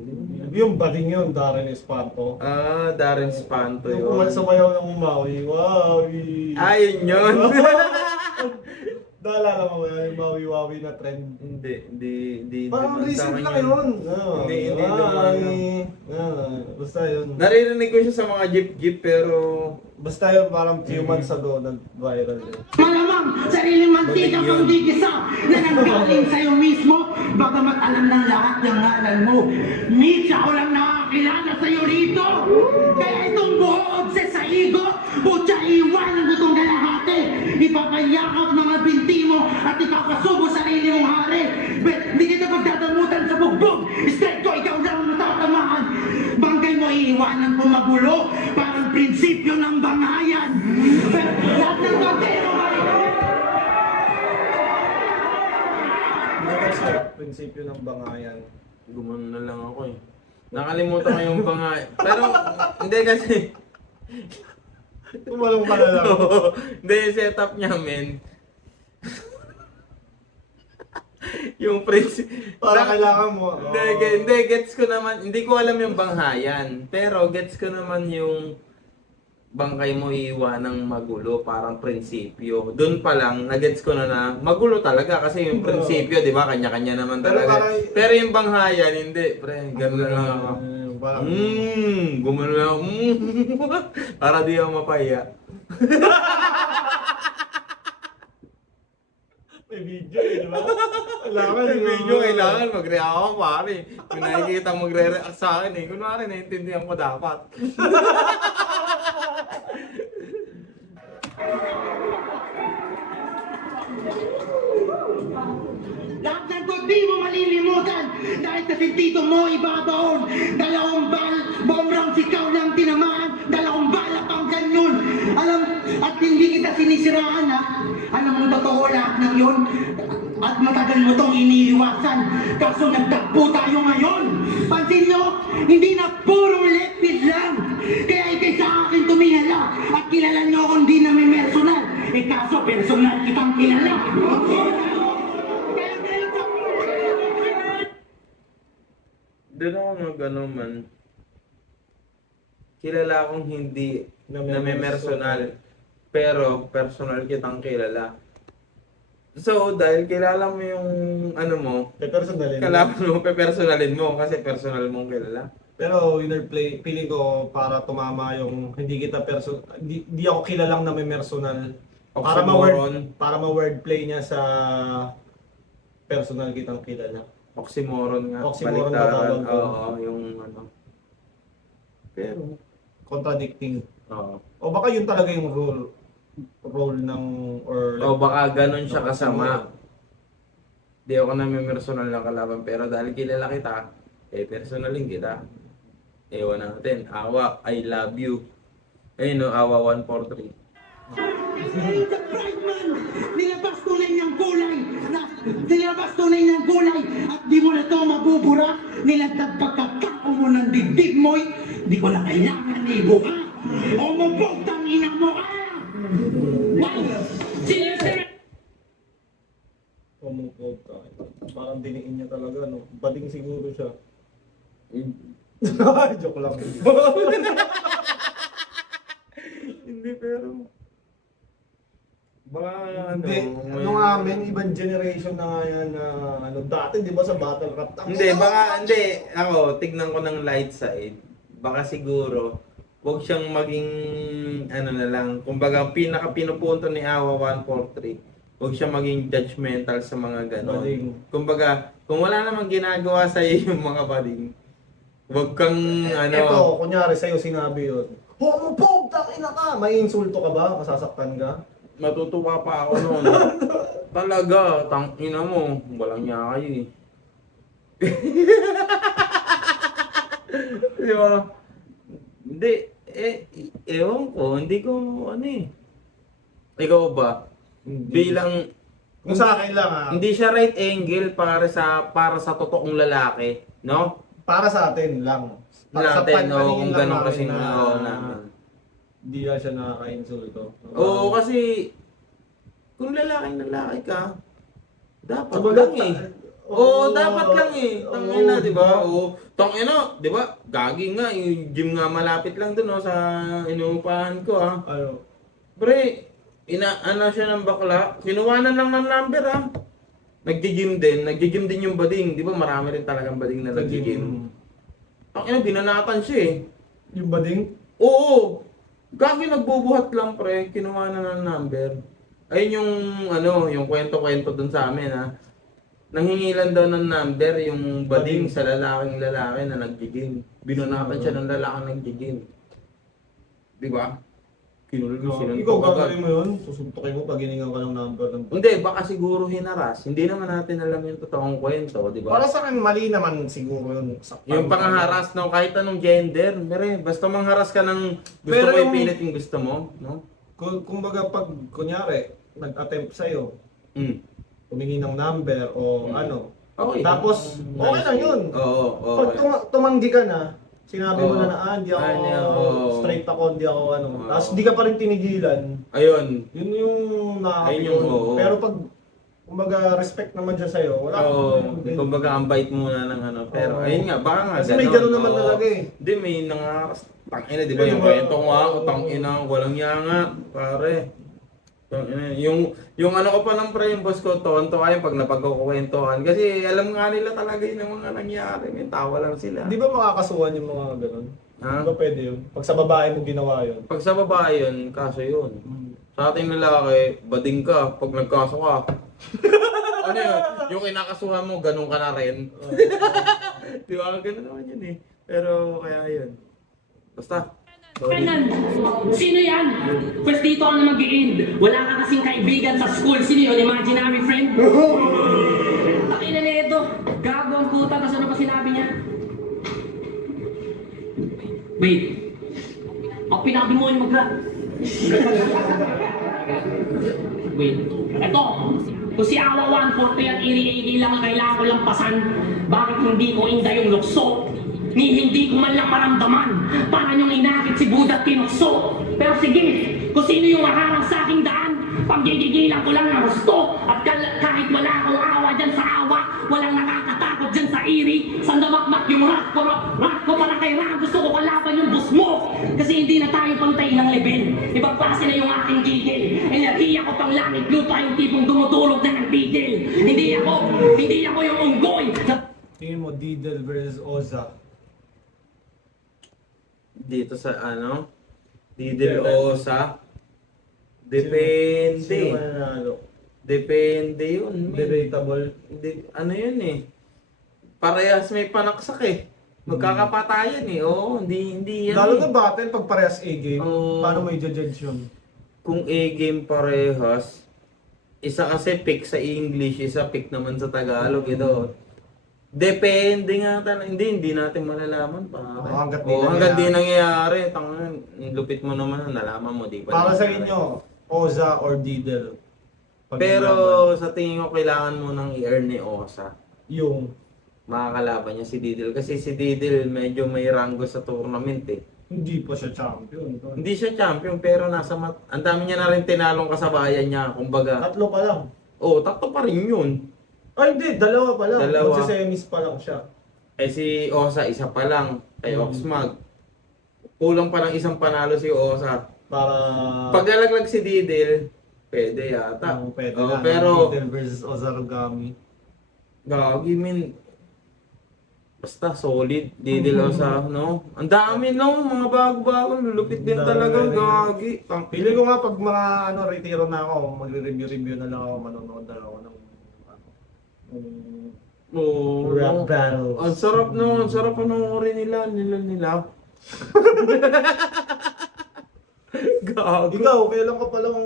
Yung bading yun, Darren Espanto. Darren Espanto Yung yun. sumayaw ng Maui, Wawi. Ayun yun. Naalala mo ba yung Maui Wawi na trend? Hindi. Parang naman sa recent akin lang yun. Hindi naman. Basta yun. Naririnig ko siya sa mga jeep pero Basta yun, parang few months ago, nag-viral yun. Malamang sariling mantika kang gigisa na nanggaling sa'yo mismo. Bagamat alam ng lahat yung ngalan mo. Mitch, ako lang nakakilala sa'yo rito. Kaya itong buho obses sa igo, putya iwan ang gutong kalahati. Ipapayakap mga binti mo at ipapasubo sarili mong hari. Bet, hindi kita pagdadamutan sa bugbog. Instead ko, ikaw lang matatamaan. Bangkay mo iiwanan kung magulo. Parang prinsipyo ng bangayan. Lahat ng batero Prinsipyo ng bangayan. gumano na lang ako eh. Nakalimutan ko yung bangay. Pero hindi kasi Tumalong ka na lang. hindi yung setup niya, men. Yung Para kailangan mo. Hindi, gets ko naman. Hindi ko alam yung banghayan. Pero gets ko naman yung bangkay mo iiwan ng magulo, parang prinsipyo. Doon pa lang, nagets ko na magulo talaga kasi yung prinsipyo, di ba, kanya-kanya naman Pero talaga. parang- Pero yung banghayan, hindi, pre, ganun na lang ako. Parang, Gumano na ako. Para di ako mapaya. video, di ba? Kailangan Yung video, kailangan mag-react ako, pare. Kung nakikita magre-react sa akin eh. Kunwari, naiintindihan ko dapat. Lahat ng to, di mo malilimutan dahil kasi tito mo ibabaon. Dalawang bombrang sikaw ng tinamaan, dalawang bala pang ganyan. Alam, at hindi kita sinisiraan ha. Alam mo totoo lahat ng yun. At matagal mo tong iniiwasan. Kaso nagtagpo tayo ngayon. Pansin nyo, hindi na puro lepid lang. Kaya ikay sa akin tumingala. At kilala nyo akong di na may personal. Eh kaso personal kitang kilala. Doon ako mag-ano man. Kilala akong hindi na may personal. Pero personal kitang kilala. So, dahil kilala mo yung ano mo, Personalin. kalaban mo, pe-personalin mo kasi personal mong kilala. Pero winner play, pili ko para tumama yung hindi kita hindi ako kilalang na may personal. Oxymoron. Para ma-wordplay niya sa personal kitang kilala. Oxymoron nga. Oxymoron baliktaran. ba tawag ko? Oo, yung ano. Pero, Contradicting. oo. O baka yun talaga yung role ng or O baka ganun siya kasama. Di ako na may personal na kalaban pero dahil kilala kita, eh personalin kita. Ewan natin. Awa, I love you. Ayun no, Awa 143. The bright man! Nilabas tunay niyang kulay! Nilabas tunay niyang kulay! At di mo na to mabubura! Nilagdag pagkakao mo ng dibdib mo'y di ko na kailangan ibuka! O mabugtang ina mo ka! Pumupog ka. Parang diniin niya talaga, no? Bading siguro siya. Joke lang. Hindi pero... Baka ano... Hindi, ano nga men, ibang generation na nga yan na ano, dati di ba sa battle rap? Hindi, baka hindi. Ako, tignan ko ng light side. Baka siguro, huwag siyang maging, ano na lang, kumbaga pinaka-pinupunto ni Awa 143. Huwag siyang maging judgmental sa mga ganon. Bading. Kumbaga, kung wala namang ginagawa sa iyo yung mga bading, huwag kang, ano... Eto, kunyari sa'yo sinabi yun. Homophobe, tangina ka! May insulto ka ba? Masasaktan ka? Matutuwa pa ako noon. Talaga, tangina mo, walang niya kayo eh. Di ba? Hindi, ewan ko, hindi ko, ano eh. Ikaw ba? Bilang, Kung sa akin lang hindi siya right angle para sa totoong lalaki, no? para sa atin lang. Para sa Natin, no, paningin kung lang ganun namin kasi namin. Hindi na siya nakaka-insulto. Oo, kasi, kung lalaking lalaki ka, dapat Kumbaga, lang eh. Oo, dapat lang eh. Tangina, di ba? Oo, tangina, di ba? Gagi nga, yung gym nga malapit lang dun, no, sa inuupahan ko, ah. Ano? Pre, ano siya ng bakla, kinuwanan lang ng number, ah. Nagji-gym din yung bading. Di ba marami rin talagang bading na nagji-gym. Tangina, binanatan siya eh. Yung bading? Oo. Gagi nagbubuhat lang pre, kinuha na ng number. Ayun yung ano, yung kwento-kwento dun sa amin ha. Nanghingilan daw ng number yung bading sa lalaking lalaki na naggiging. Binunatan siya ng lalaking naggiging. Di ba? Kinulog Ikaw sinuntok agad. gagawin mo yun? Susuntukin mo pag hiningan ka ng number ng Hindi, baka siguro hinaras. Hindi naman natin alam yung totoong kwento, di ba? Para sa akin, mali naman siguro yun. Yung pangharas ng kahit anong gender, mere, basta mangharas ka ng gusto Pero mo yung- ipilit yung gusto mo, no? Kumbaga pag, kunyari, nag-attempt sa'yo, Mm. humingi ng number o ano, Okay. tapos, okay lang yun. Oo, oo. Pag tumanggi ka na, sinabi mo Oo. na hindi ako, Hindi ako. straight ako, hindi ako ano. Oo. Tapos hindi ka pa rin tinigilan, Ayun. yun yung Ayun yung oo. Pero pag, kumbaga, respect naman siya sa'yo, wala Oo, kang- kumbaga ang bait muna ng ano. Pero Oo. ayun nga, baka nga Kasi may ganun naman oo. talaga eh. Hindi, may tangina, di ba Di yung ba? kwento nga, tangina, walang yanga, pare. Tangina, yung ano ko pa ng pre, yung boss ko, tonto kayo pag napagkukwentuhan. Kasi alam nga nila talaga yun ang mga nangyari. May tawa lang sila. Di ba makakasuhan yung mga ganun? Ha? Di ba pwede yun? Pag sa babae mo ginawa yun. Pag sa babae yun, kaso yun. Sa ating lalaki, bading ka pag nagkaso ka. ano yun, yung kinakasuhan mo, ganun ka na rin. Di ba? Ganun naman yun eh. Pero kaya yun. Basta. Fernan, sino yan? Pwes dito ka na mag-i-end. Wala ka kasing kaibigan sa school. Sino yun? Imaginary friend? Takina na ito. Gago ang puta. Tapos ano pa sinabi niya? Wait. Ako pinabi mo yung mag-rap. Wait. Eto. Kung si Awa 140 at iri-iri lang ang kailangan ko lampasan, bakit hindi ko inda yung lukso? Ni hindi ko man lang maramdaman para niyong inakit si Buddha at kinukso. Pero sige, kung sino yung maharang sa aking daan, panggigigilan ko lang ng gusto. At kahit wala akong awa dyan sa awa, walang nakakatakot dyan sa iri. Sandamakmak yung rat ko para kay Ram. Gusto ko kalaban yung bus mo. Kasi hindi na tayo pantay ng level. Ibang klase na yung aking gigil. Enerhiya ko pang langit lupa, yung tipong dumutulog na ng bigil. Hindi ako yung unggoy. Tingin mo, Didel versus Oza. Dito sa ano? Didel o sa? Depende. Sino mananalo? Depende yun. Debatable. Ano yun eh. Parehas may panaksak eh. Magkakapatayan eh. Oo, hindi yan. Lalo eh. na battle pag parehas A-game, Oo. paano mo i-judge yun? Kung A-game parehas, isa kasi pick sa English, isa pick naman sa Tagalog. Ito. Depende nga talaga. Hindi natin malalaman pa. Hanggat di nangyayari. Tangan, lupit mo naman, nalaman mo, di ba? Para sa nangyayari? inyo, Oza or Didel? Pag Pero nilaban, sa tingin ko, kailangan mo nang i-earn ni Osa. yung Makakalaban niya si Didil. Kasi si Didil medyo may ranggo sa tournament eh. hindi pa siya champion. Hindi siya champion pero ang dami niya na rin tinalong kasabayan niya. Kumbaga, Tatlo pa lang. tatlo pa rin yun. Ay hindi, dalawa pa lang. Dalawa. Magsisemis pa lang siya. Eh si Osa, isa pa lang. Kay Hmm. Oxmag. Kulang pa ng isang panalo si Osa. Para... Pag nalaglag si Didil, pwede yata. Pwede Oo, na. pero, Didel versus Ozarugami. gagi min. Basta solid. Didil Osa, no? Ang dami, no? Mga bago-bago. Lulupit din Dami talaga. rin. Gagi. Pili ko nga pag mga retiro na ako, magre-review na lang ako, manonood na lang ako ng Oo. rap battles. Ang sarap no, ang sarap panoorin nila. Gago. Ikaw, kailan ka palang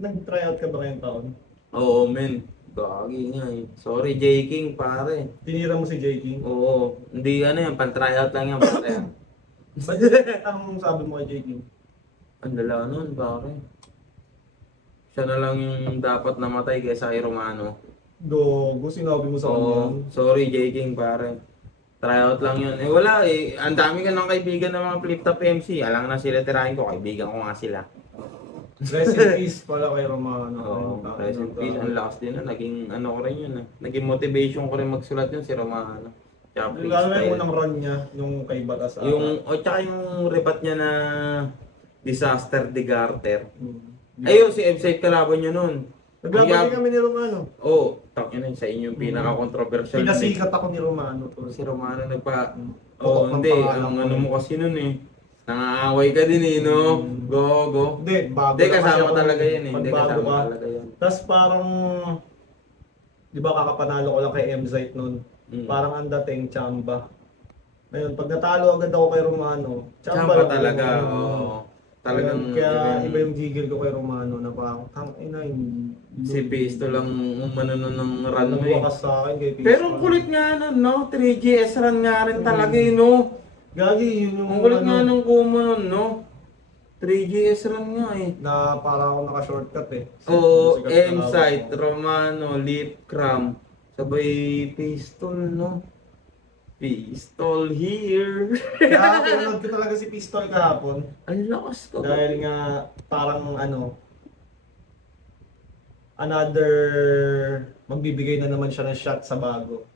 nag-try out ka ba ngayong taon? Oo, men. Gagi nga eh. Sorry, J. King, pare. Tinira mo si J. King? Oo. Hindi yan, pan-tryout lang yan, pare. Ang sabi mo kay J. King? Ang dala nun, pare. Siya na lang yung dapat namatay kaysa kay Romano. Gogo, sinabi mo sa kanya. Oo. Sorry, J. King, pare. Tryout lang yun. Eh wala eh. Ang dami ka ng kaibigan ng mga flip-top MC. Alang na sila tirahin ko. Kaibigan ko nga sila. Rest in peace pala kay Romano. Oo, rest in peace. Ang lakas din na. Naging ano ko rin yun. Naging motivation ko rin magsulat yun si Romano. Tsaka Lalo na yung freestyle. unang run niya, yung kay Batas. Tsaka yung rebat niya na Disaster de Garter. Hmm. Ayun, si F-Site kalaban niya nun. Naglaban din kami ni Romano. Oo, yun sa inyo yung pinaka-controversial. Pinasikat ako ni Romano. Si Romano nagpa... Putok Oo, ng hindi. pangalan Ang ko ano eh. mo kasi nun eh. Nangaaway ka din eh, no? Go. Hindi, bago Hindi, na kasi kasama ako talaga yan eh. Hindi, pagbago kasama ka. talaga yan. Tapos parang, di ba kakapanalo ko lang kay M-Zite nun. Mm. Parang ang dating, Chamba. Ngayon, pag natalo agad ako kay Romano, Tsamba lang talaga, yung- oo. Talagang Kaya even iba yung gigil ko kay Romano na parang, tangina yung... si Pisto lang umano ng run mo eh. Nagwakas sa akin kay Pisto. Pero ang kulit nga nun, no? 3GS run nga rin talaga eh, no? Gagi, yun yung Ang kulit nga nung Kumo nun, no? 3GS run nga eh. na parang ako naka-shortcut eh. Oo, Sikat na M-Site, ako. Romano, Lip Cram, sabay Pistol, no? Pistol here. Kaya pinanood ko talaga si Pistol kahapon. Ang lakas ko. Dahil nga parang another magbibigay na naman siya ng shot sa bago.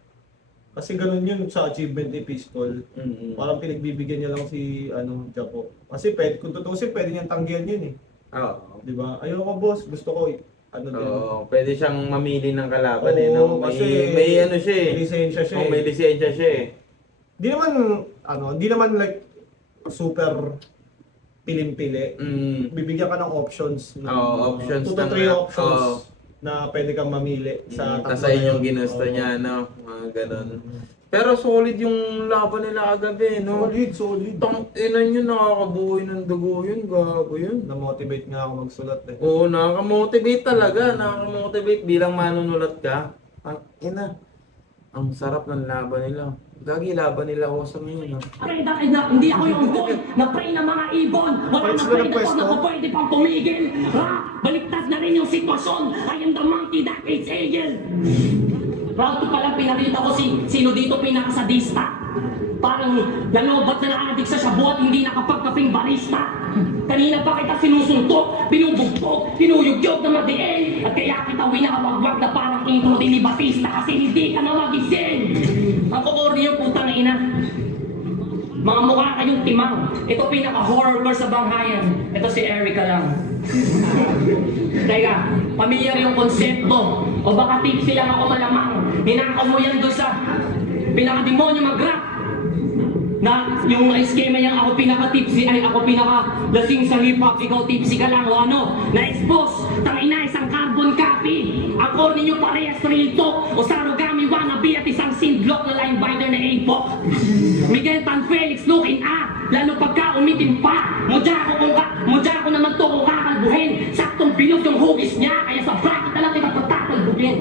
Kasi ganun yun sa achievement ni Pistol. Mm-mm. Parang pinagbibigyan niya lang si Japo. Kasi kung tutusin, pwede niyang tanggihan yun eh. Oo. Di ba? Ayoko boss, gusto ko din. Oo, pwede siyang mamili ng kalaban eh, no? Oo, May, kasi may ano siya eh. lisensya siya Oo, eh. may lisensya siya eh. Di naman like super pilim-pili. Mm. Bibigyan ka ng options. Oo, options 2 to ng- 3 options. oo. na pwede kang mamili sa tatlo Kasi na yung yun. ginusto Oo. niya, no? Mga ganun. Pero solid yung laban nila kagabi, no? Solid. Inan yun, nakakabuhay ng dugo yun, gago yun. Na-motivate nga ako magsulat eh. Oo, nakaka-motivate talaga. Nakaka-motivate bilang manunulat ka. Ang sarap ng laban nila. Gagi, laban nila awesome yun. Pray na, hindi ako yung boy na pray ng mga ibon. Wala Pwede na sila pray ng na pwesto. na pwede pang tumigil. Baliktad na rin yung sitwasyon. I am the monkey that eats eagle. Proud ko palang pinakita ko sino dito pinakasadista. Parang lalobat na na-addict sa shabu at hindi nakapagkaping barista. Kanina pa kita sinusuntok, binubugbog, tinuyugyog na madiin. At kaya kita winawagwag na parang intro din ni Batista kasi hindi ka na magising. Ang kukorni yung putang ina. Mga mukha kayong timang. Ito pinaka-horror girl sa banghayan. Ito si Erica lang. Teka, pamilyar yung konsepto. O baka tipsy lang ako malamang. Hinakaw mo yan doon sa pinaka-demonyo mag-rap. Na yung schema niyang ako pinaka-tipsy ay ako pinaka-lasing sa hip-hop, ikaw tipsy ka lang o ano. Na-expose, tangina isang carbon copy. Ang core ninyo parehas rito. O sarugami wannabe at isang sindlock na line binder na A-pop. Miguel Tan Felix looking up, lalo pagka umitim pa. Mudya ko naman to kung kakalbuhin. Saktong bilog yung hugis niya, kaya sa bracket na lang kita pagtatalbugin.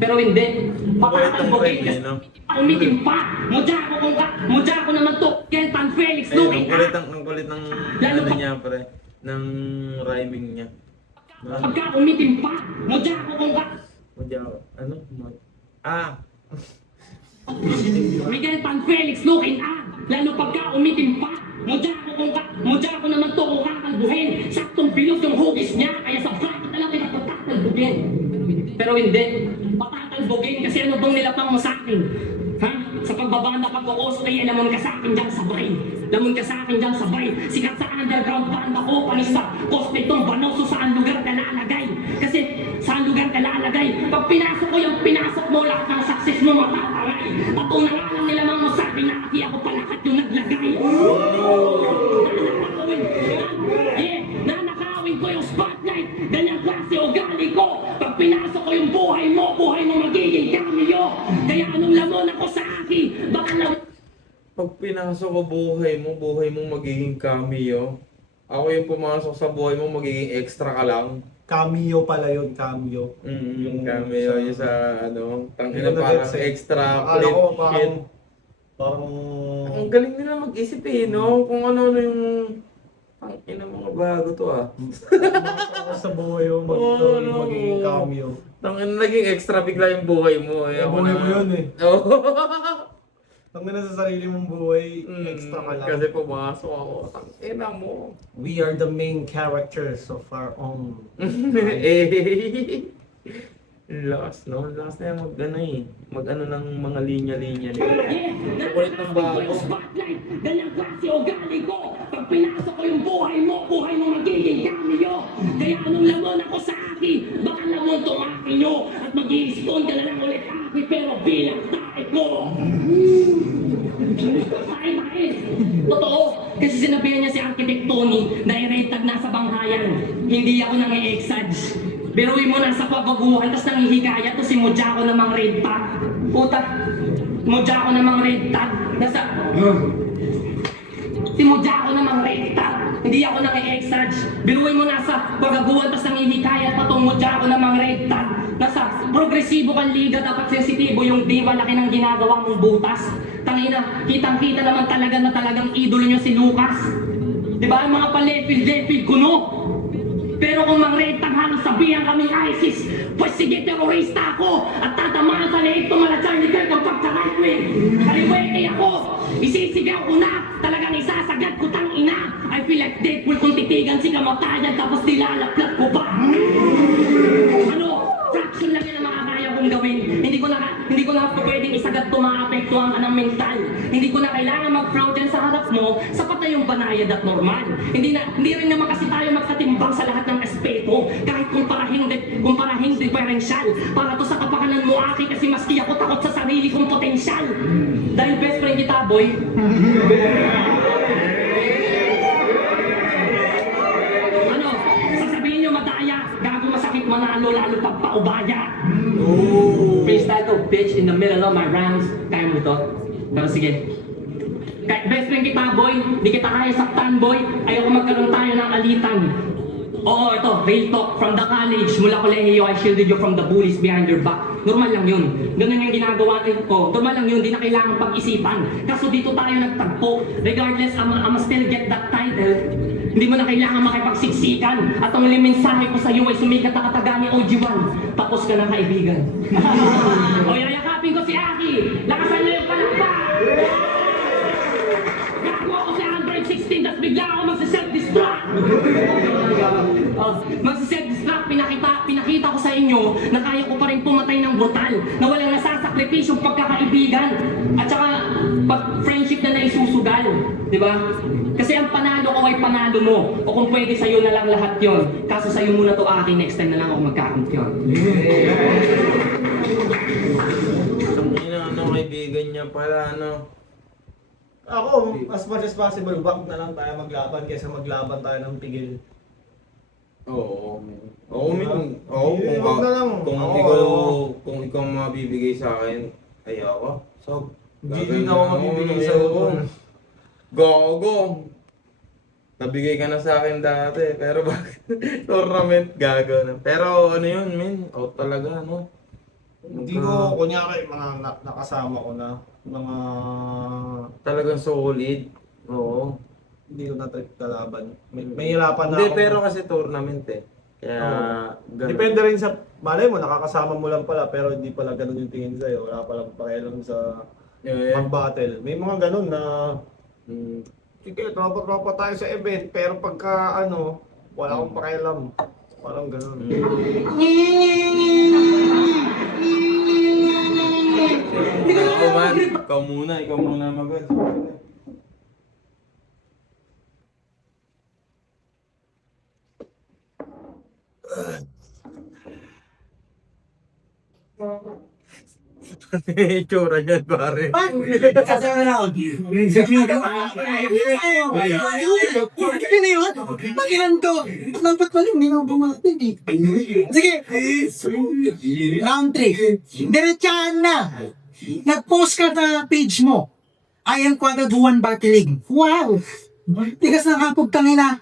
Pero hindi, patatalbugin kasi umitim pa. Mudya ko naman to, Miguel Tan Felix looking up. Ang kulit ng ano niya, pre. Ng rhyming niya. Pagka umitim pa, mudya ko Ano? Miguel Tan Felix looking up, lalo pagka umitim pa. Mudya ko naman to kung kakalbuhin. Saktong bilog yung hugis niya, kaya sa bracket na lang kita pagtatalbugin. Pero hindi, patatalbugin kasi ano bang nilapang mo sa akin? Ha? Sa pagbabanda pagkukosplay, lamon ka sa akin dyan sabay. Lamon ka sa akin dyan sabay. Sikat sa underground band ako, panis sa cosplay tong banoso saan lugar ka lalagay. Kasi saan lugar ka lalagay. Pag pinasok ko yung pinasok mo, lahat ng success mo matataray. At una nga lang nilamang mo sa akin na kasi ako palakat yung naglagay. Nanakawin ko yung spotlight. Ganyang klase ugali ko. Pag pinasok ko yung buhay mo magiging cameo. Kaya anong lamon ako sa akin? Baka lamon Pag pinasok ko buhay mo magiging cameo. Ako yung pumasok sa buhay mo, magiging extra ka lang. Cameo pala yun, cameo. Yung cameo, yung sa ano, tangina Hindi ko parang na-gets eh. extra Akala ko clip shit. parang Ang galing nila mag-isip eh, no? Kung ano yung tangina mga bago to ah. sa buhay mo, Oo, no. magiging cameo. Tangina naging extra bigla yung buhay mo. Yung buhay mo yun eh. Oo. Pag na sa sarili mong buhay, extra ka lang. Kasi pumasok ako, tangina mo. We are the main characters of our own. Eh. Last, no? Last na yung mag-ano ng mga linya-linya nila. Kulit ng bago. spotlight. Ganyang klase ugali ko. Pag pinasok ko yung buhay mo magiging cameo. Kaya anong lamon ako sa akin? Baka lamon tong akin nyo. At mag-i-spawn ka na lang ulit akin. Pero bilang tayo ko. Tayo. Totoo. Kasi sinabihan niya si Architect Tony na i-rate na sa banghayan. Hindi ako nang i-exage. Biruin mo nasa pabaguhan, tapos nangihikaya to si Mudya ko namang red tag. Puta, Mudya ko namang red tag. Si Mudya ko namang red tag. Hindi ako nang i-exage. Biruin mo nasa pagaguhan, tapos nangihikaya pa tong Mudya ko namang red tag. Nasa progresibo kang liga, dapat sensitibo yung diwa, laki ng ginagawa mong butas. Tangina, kitang-kita naman talaga na talagang idolo nyo si Lucas. Diba, ang mga palepil-lepil kuno. Pero kung mang-retang halos sabihan kaming ISIS, pues sige, terorista ako at tatamaan sa leeg to malachar ni Kirk ang pagka-right wing. Kaliwete ako, isisigaw ko na, talagang isasagad ko tang ina. I feel like Deadpool kung titigan si kamatayan tapos nilalaplat ko pa. Ano, fraction lang yan ang makakaya kong gawin. Hindi ko na pwedeng isagad to maapektuhan ka ng mental. Hindi ko na kailangan mag-fraud yan sa harap mo, sapat na yung banayad at normal. Hindi rin naman kasi tayo magkatimbang sa lahat ng aspeto, kahit kumparahing diferensyal. Para to sa kapakanan mo aki kasi maski ako takot sa sarili kong potensyal. Dahil best friend kita, boy. Ano, sasabihin nyo madaya, gago masakit manalo. lalo pag paubaya. Freestyle to, bitch, in the middle of my rounds. Kaya mo to? Pero sige. Kahit best friend kita, boy, di kita kaya saktan, boy. Ayoko magkaroon tayo ng alitan. Oo, ito, real talk. From the college, mula kolehiyo, I shielded you from the bullies behind your back. Normal lang yun. Ganun yung ginagawa ko. Normal lang yun, di na kailangan pag-isipan. Kaso dito tayo nagtagpo. Regardless, I'ma still get that title. Hindi mo na kailangan makipagsiksikan. At ang huling mensahe ko sa iyo ay sumikat na kataga ni OG1. Tapos ka na, kaibigan. O, yayakapin ko si Aki. Lakasan niyo yung palakpak. Gagawa ko si Android 16, tapos bigla ako magsa-self-destruct. Magsa-self-destruct, pinakita ko sa inyo na kaya ko pa rin pumatay ng brutal, na walang nasasakripisyong pagkakaibigan, at saka friendship na naisusugal. Di ba? Kasi ang panalo ko ay panalo mo. O kung pwede sa'yo na lang lahat yon. Kaso sa'yo muna to akin, next time na lang ako magkakampiyon. Ano, kaibigan niya pala, ano. Ako, as much as possible, wag na lang tayo maglaban kaysa maglaban tayo ng tigil. Oo. Oo, Wag na lang. kung ikaw mabibigay sa akin, ay ako. So, Hindi na ako mabibigay sa'yo dun. Gogo! Nabigay ka na sa akin dati, pero bakit tournament gago na. Pero ano yun, men? Out talaga, no? Hindi ko, kunyari, mga nakasama ko na, mga Talagang solid. Oo. hindi ko na-trip kalaban. May hirapan na Hindi, ako. pero kasi tournament eh. Kaya, ganun. Depende rin sa, malay mo, nakakasama mo lang pala, pero hindi pala ganun yung tingin sa'yo. Wala palang pakialam sa Yeah. mag-battle. May mga ganun na, sige, tropa-tropa tayo sa event, pero pagka ano, wala akong pakialam. Parang ganun. Ako man, ikaw muna mag-gol. Itsura niyan, pare. Kasama na ako. Sige na yun. Pakilan to. Dapat pala hindi na bumatid eh. Sige. Round 3. Diretsahan na. Nag-post ka sa page mo. I am Quagaguan Battle League. Wow! Tigas na kapag tangina.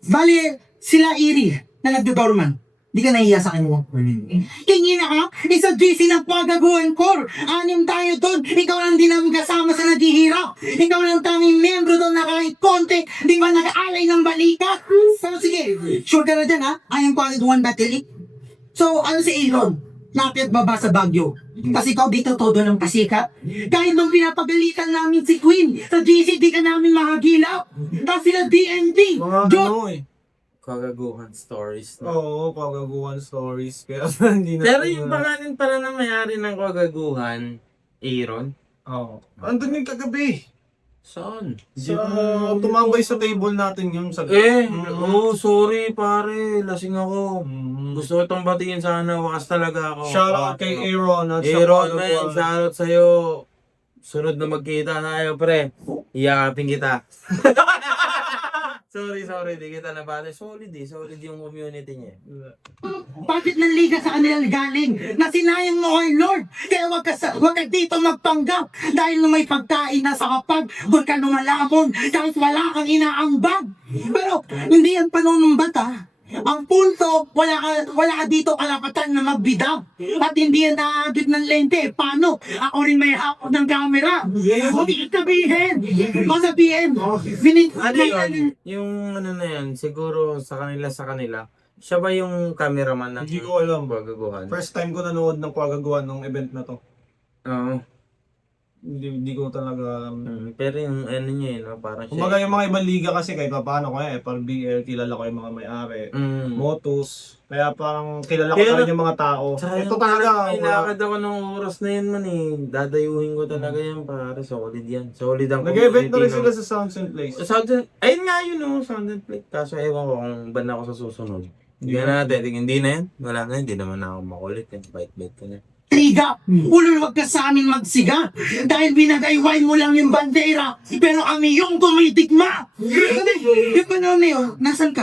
Bali, sila Iri na nagdodorman. Di ka nahiya sa kanya. Tingin na ka, isa GC ng Quagaguan Core. 6 tayo doon. Ikaw lang din namin kasama sa naghihirap. Ikaw lang taming membro doon na kahit konti. Di ba nag-aalay ng balikat? So sige, sure ka na dyan ha? I am Quagaguan Battle League. So ano si Elon? Lapit baba sa Baguio. Kasi ikaw dito todo ng pasikat. Kahit nung pinapagalitan namin si Queen sa GC, di ka namin mahagilap. Tapos sila DND. Mga ano eh. Kagaguhan stories. No? Oo, Quagaguan stories. Kaya hindi na. Pero yung pangalan pala ng may-ari ng Kagaguhan, Aaron. Oo. Andun yung kagabi. Saan? Tumambay sa table natin yung sa... Sorry pare, lasing ako. Gusto ko itong batiin sana, wakas talaga ako. Shoutout kay Aaron at sa Aaron, Paulo man, Paul. shoutout sa'yo. Sunod na magkita na kayo, pre. Iyakapin kita. sorry, di kita nabate. Solid yung community niya. Bakit ng liga sa kanila galing? Na sinayang mo kay Lord. Kaya wag ka dito magpanggap. Dahil nung may pagkain na sa kapag, huwag ka lumalamon. Kahit wala kang inaambag. Pero hindi yan panunumbat ha. Ang punto, wala ka dito kalapatan na magbidang. At hindi yan naabit ng lente. Paano? Ako rin may hawak ng camera. Hindi sabihin. Masabihin. Ano yun? Yung ano na yan, siguro sa kanila. Siya ba yung cameraman ng Hindi ko alam. Kagaguhan? First time ko nanood ng Quagaguan ng event na to. Oo. Hindi ko talaga alam. Pero yung ano niya, no? Parang siya. Kumbaga yung mga ibang liga kasi kahit paano ko FRBL, kilala ko yung mga may-ari. Motus. Kaya parang kilala ko Pero- na rin yung mga tao. Ito talaga. May lakad ako ng oras na yun man eh. Dadayuhin ko talaga yan pare. Solid yan. Solid ang Nag-event na rin community sila ng- sa Sounds and Place. Ayun nga yun no, Sound and Play. Kaso ewan ko kung ban ako sa susunod. Hindi na natin. Hindi na yan. Wala na. Hindi naman ako makulit. Bite-bite ko na. Liga, ulul wag ka sa amin magsiga dahil binagayway mo lang yung bandera pero kami yung tumitikma. Yung panahon na yun, nasan ka?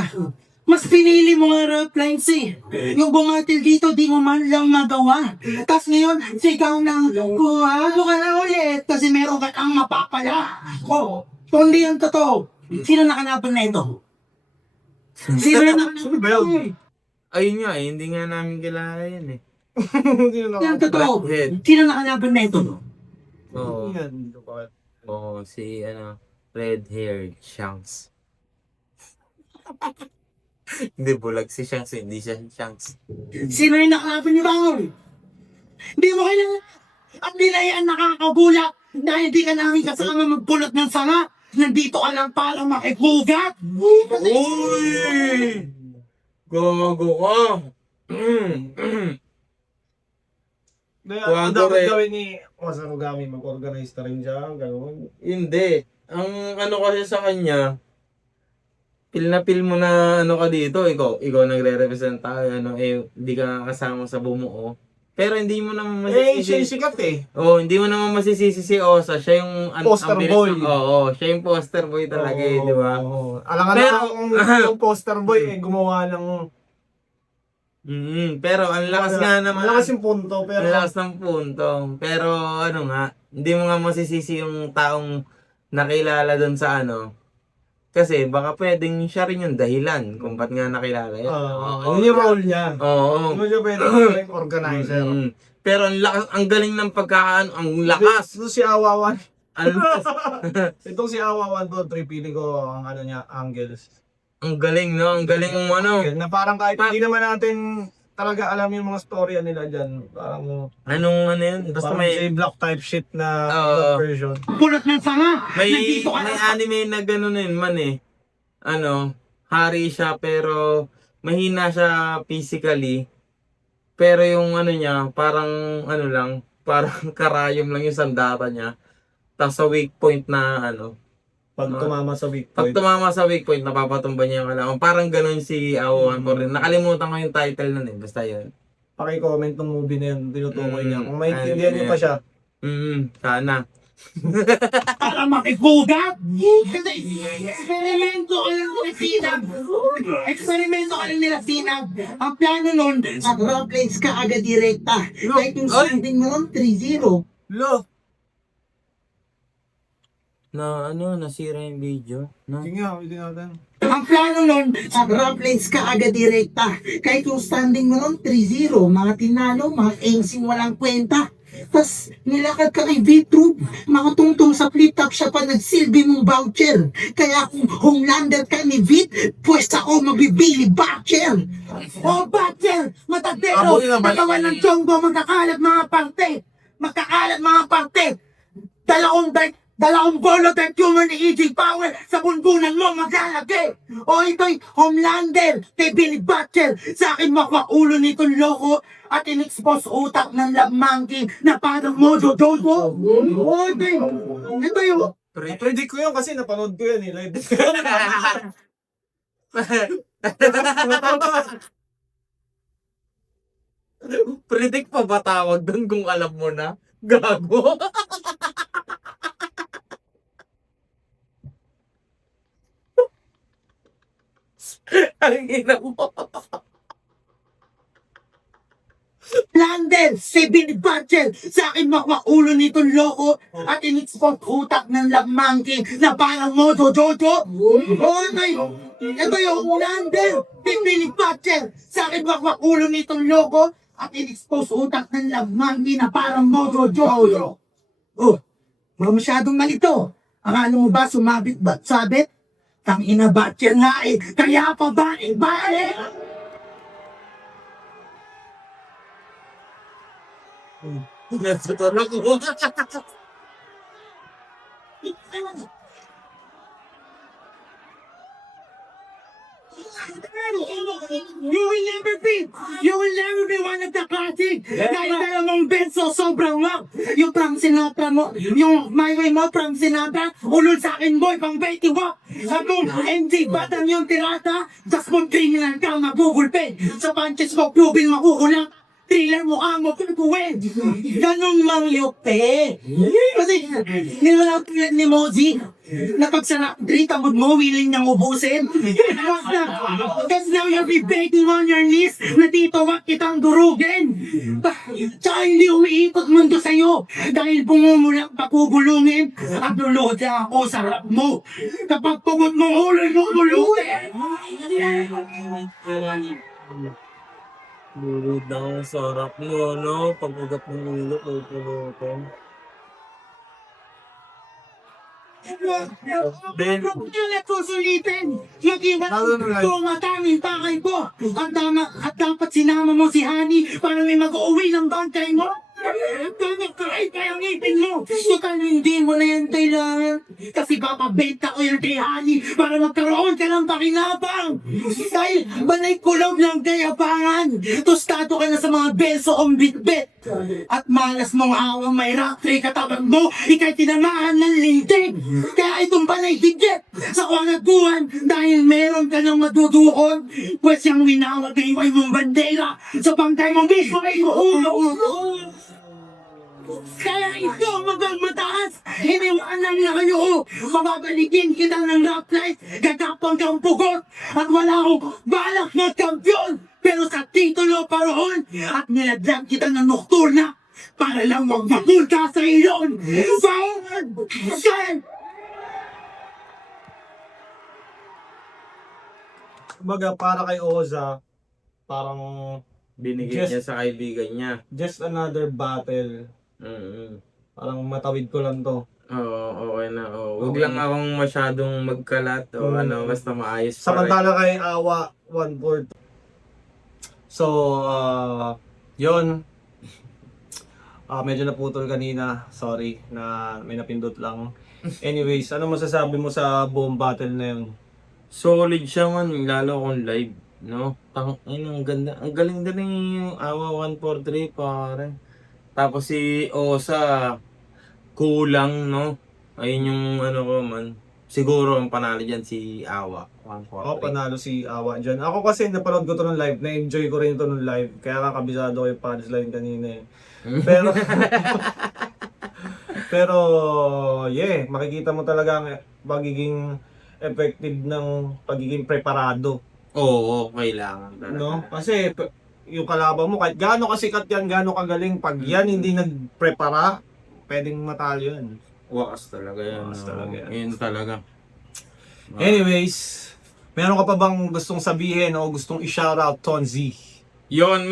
Mas pinili mo nga rap lines eh. Yung bumatil dito, di mo man lang magawa. Tapos ngayon, sigaw ng, kuha mo ka na ulit kasi meron ka kang mapapala. Oh, kundi yung totoo. Sino nakanapan na ito? Sino nakanapan na ito? Ayun nga hindi nga namin kilala yan eh. Sino yung totoo? Blackhead. Sino nakanapan na ito? Oo. Yan. Oo, si red-haired Shanks. Hindi bulag si Shanks, hindi siya Shanks. Sino yung nakalaban niyo Bangol? Hindi mo kailangan. Ang nilayan nakakabulak dahil di ka namin kasama magpulot ng sanga. Nandito ka lang para makikugat. Uy! Gago ka! Ang dapat gawin ni Masarugami, mag-organize na rin siya, gano'n. Hindi. Ang ano kasi sa kanya, feel na feel mo na ano ka dito, ikaw nagre-represent tayo, hindi ka kasama sa bumuo. Pero hindi mo naman Siya yung sikat eh. hindi mo naman masisisi si Osa, siya yung Poster bilis boy. Siya yung poster boy talaga eh, di ba? Alam Pero- yung poster boy gumawa ng... Pero ang lakas nga naman. Malakas yung punto, pero... Ang lakas ng punto. Pero hindi mo nga masisisi yung taong nakilala doon sa kasi baka pwedeng siya rin yung dahilan kung ba't nga nakilala yun. yun yung role niya. Oo. Hindi mo siya pwede maging organizer. Pero ang galing ng pagkakaano, ang lakas. Ito si Awawan. Ang, Itong si Awawan to, pili ko ang niya, Angels. ang galing, no? Ang galing ng Na parang kahit hindi naman natin talaga alam yung mga storya nila dyan. Parang Anong yun? Basta parang may J-Block type shit na Oo. version. Pulot ng sanga. may Nandito ka lang. anime na gano'n man eh. Hari siya pero mahina siya physically. Pero yung niya, parang lang, parang karayom lang yung sandata niya. Tapos sa weak point na Pag tumama sa weak pag point. tumama sa weak point, napapatumba niya yung kalaban. Parang ganun si Awan ko rin. Nakalimutan ko yung title nun eh. Basta yun. Paki-comment ng movie na yun, tinutukoy niya. Kung Ano maintindihan niyo pa siya. Sana. Para makikugat. Kasi eksperimento ka lang nila Sinab. Eksperimento ka lang nila Sinab. Ang plano nun, sa raw planes ka agad direkta. Kahit yung standing mo nun, 3-0. Lo! Nasira yung video. No? Sige nga, hindi natin. Ang plano nun, sa raw planes ka agad direkta. Kahit yung standing mo nun, 3-0. Mga tinalo, mga aimsing walang kwenta. Tapos nilakad ka kay V-Troop, makatungtong sa flip-top siya pa nagsilbi mong voucher. Kaya kung homelander ka ni Vit, pues ako mabibili voucher. Oh, voucher! Matadero! Katawan ng chonggo, magkakalat mga parte! Magkakalat mga parte! Dalawang bolo type humor ni EJ Power sa bunbunan mo maglalagay. O ito'y homelander, kay Billy Butcher. Sa akin makwaulo nitong loko at in-expose utak ng love monkey na parang mojo dodo. O ito yung... Predict ko yun kasi napanood ko yan eh. Live. Predict pa ba tawag doon kung alam mo na? Gago. Ang ina mo. Lander, si Billy Butcher. Sa akin makwaulo nitong loko at in-expose utak ng love monkey na parang mojo dodo. O ito yung Lander, si Billy Butcher. Sa akin makwaulo nitong loko at in-expose utak ng love monkey na parang mojo dodo. Oh, masyadong malito. Akala mo ba sumabit ba't sabit? Tangina Butcher nga eh. Kaya pa ba eh, balik? Natutulog mo. You will never be one of the classic. Kahit dalawang benso, sobrang wak. Yung Frank Sinatra mo, yung My Way mo, Frank Sinatra, ulol sa akin boy, pang 20 wak. Sabong MG, batang yung tirata, just mong criminal ka, mabubulpen. Sa punches mo, pubil makukulak. Thriller mukha mo, pinagkuwin. Ganong mangyupe. Kasi, nilalang tulad ni Mozi, na pag sa drita mo willing nang ubusin. Because now you'll be begging on your knees na dito wag kitang durugin. Tsaka hindi umiikot mundo sa'yo dahil bumumulang papugulungin at luluda ako sa rap mo. Kapag pagod mong ulo, lumulutin. Lulod na ang sarap mo, no? Pag-ugat ng ulo, pupulutin. Ben, huwag niyo na susulitin. Nagiwan ko ang mataming pakay ko. Ang tama at dapat sinama mo si Honey para may mag-uwi ng bantay mo. Nagkakaay pa yung ngipin mo. Saka hindi mo na yan kailangan. Kasi papabenta ko yan kay Honey para magkaroon ka ng pakinabang. Dahil banay kulog ng kayabangan. Tostado ka na sa mga beso kong bitbit. At malas mong awang may raktre katabang mo. Ika'y tinamaan ng lintig. Kaya itong panay higit sa kwanatuan dahil meron ka ng madudukon. Pwes yung winawag na iway mong bandera sa bangkay mong mismo ay uulo. Kaya ito ang magmataas. Iniwanan na kayo. Mababalikin kita ng rap life. Gagapang kang pugot. At wala akong balak na kampiyon. Pero sa titulo pa roon. At niladlang kita ng nokturna. Para lang wag mapunta sa ilon. Kumbaga, para kay Oza, parang Binigay Just- niya sa kaibigan niya. just another battle. Mm-hmm. Parang matawid ko lang to. Oo, okay na. Oo. Huwag Okay. lang akong masyadong magkalat o basta maayos pa rin. Samantala kay Awa, 1/4. So, yun. Medyo naputol kanina. Sorry na may napindot lang. Anyways, ano masasabi mo sa buong battle na yun? Solid siya man, lalo kung live, no? Ang ganda. Ang galing din yung Awa 143, pare. Tapos si Osa, kulang, no? Ayun yung ano ko man. Siguro ang panalo dyan si Awa 143. Ako, panalo si Awa dyan. Ako kasi napanood ko to nung live. Na-enjoy ko rin ito nung live. Kaya kakabisado ko yung punchline kanina eh. Pero, yeah, makikita mo talaga ang pagiging effective ng pagiging preparado. Oo, kailangan talaga. No? Kasi yung kalaban mo, kahit gaano kasikat yan, gaano kagaling, pag yan hindi nagprepara, pwedeng matalo yan. Wakas talaga yan. Wakas talaga yan. Yun talaga. Anyways, meron ka pa bang gustong sabihin o gustong i-shoutout, Tonzi? Yun,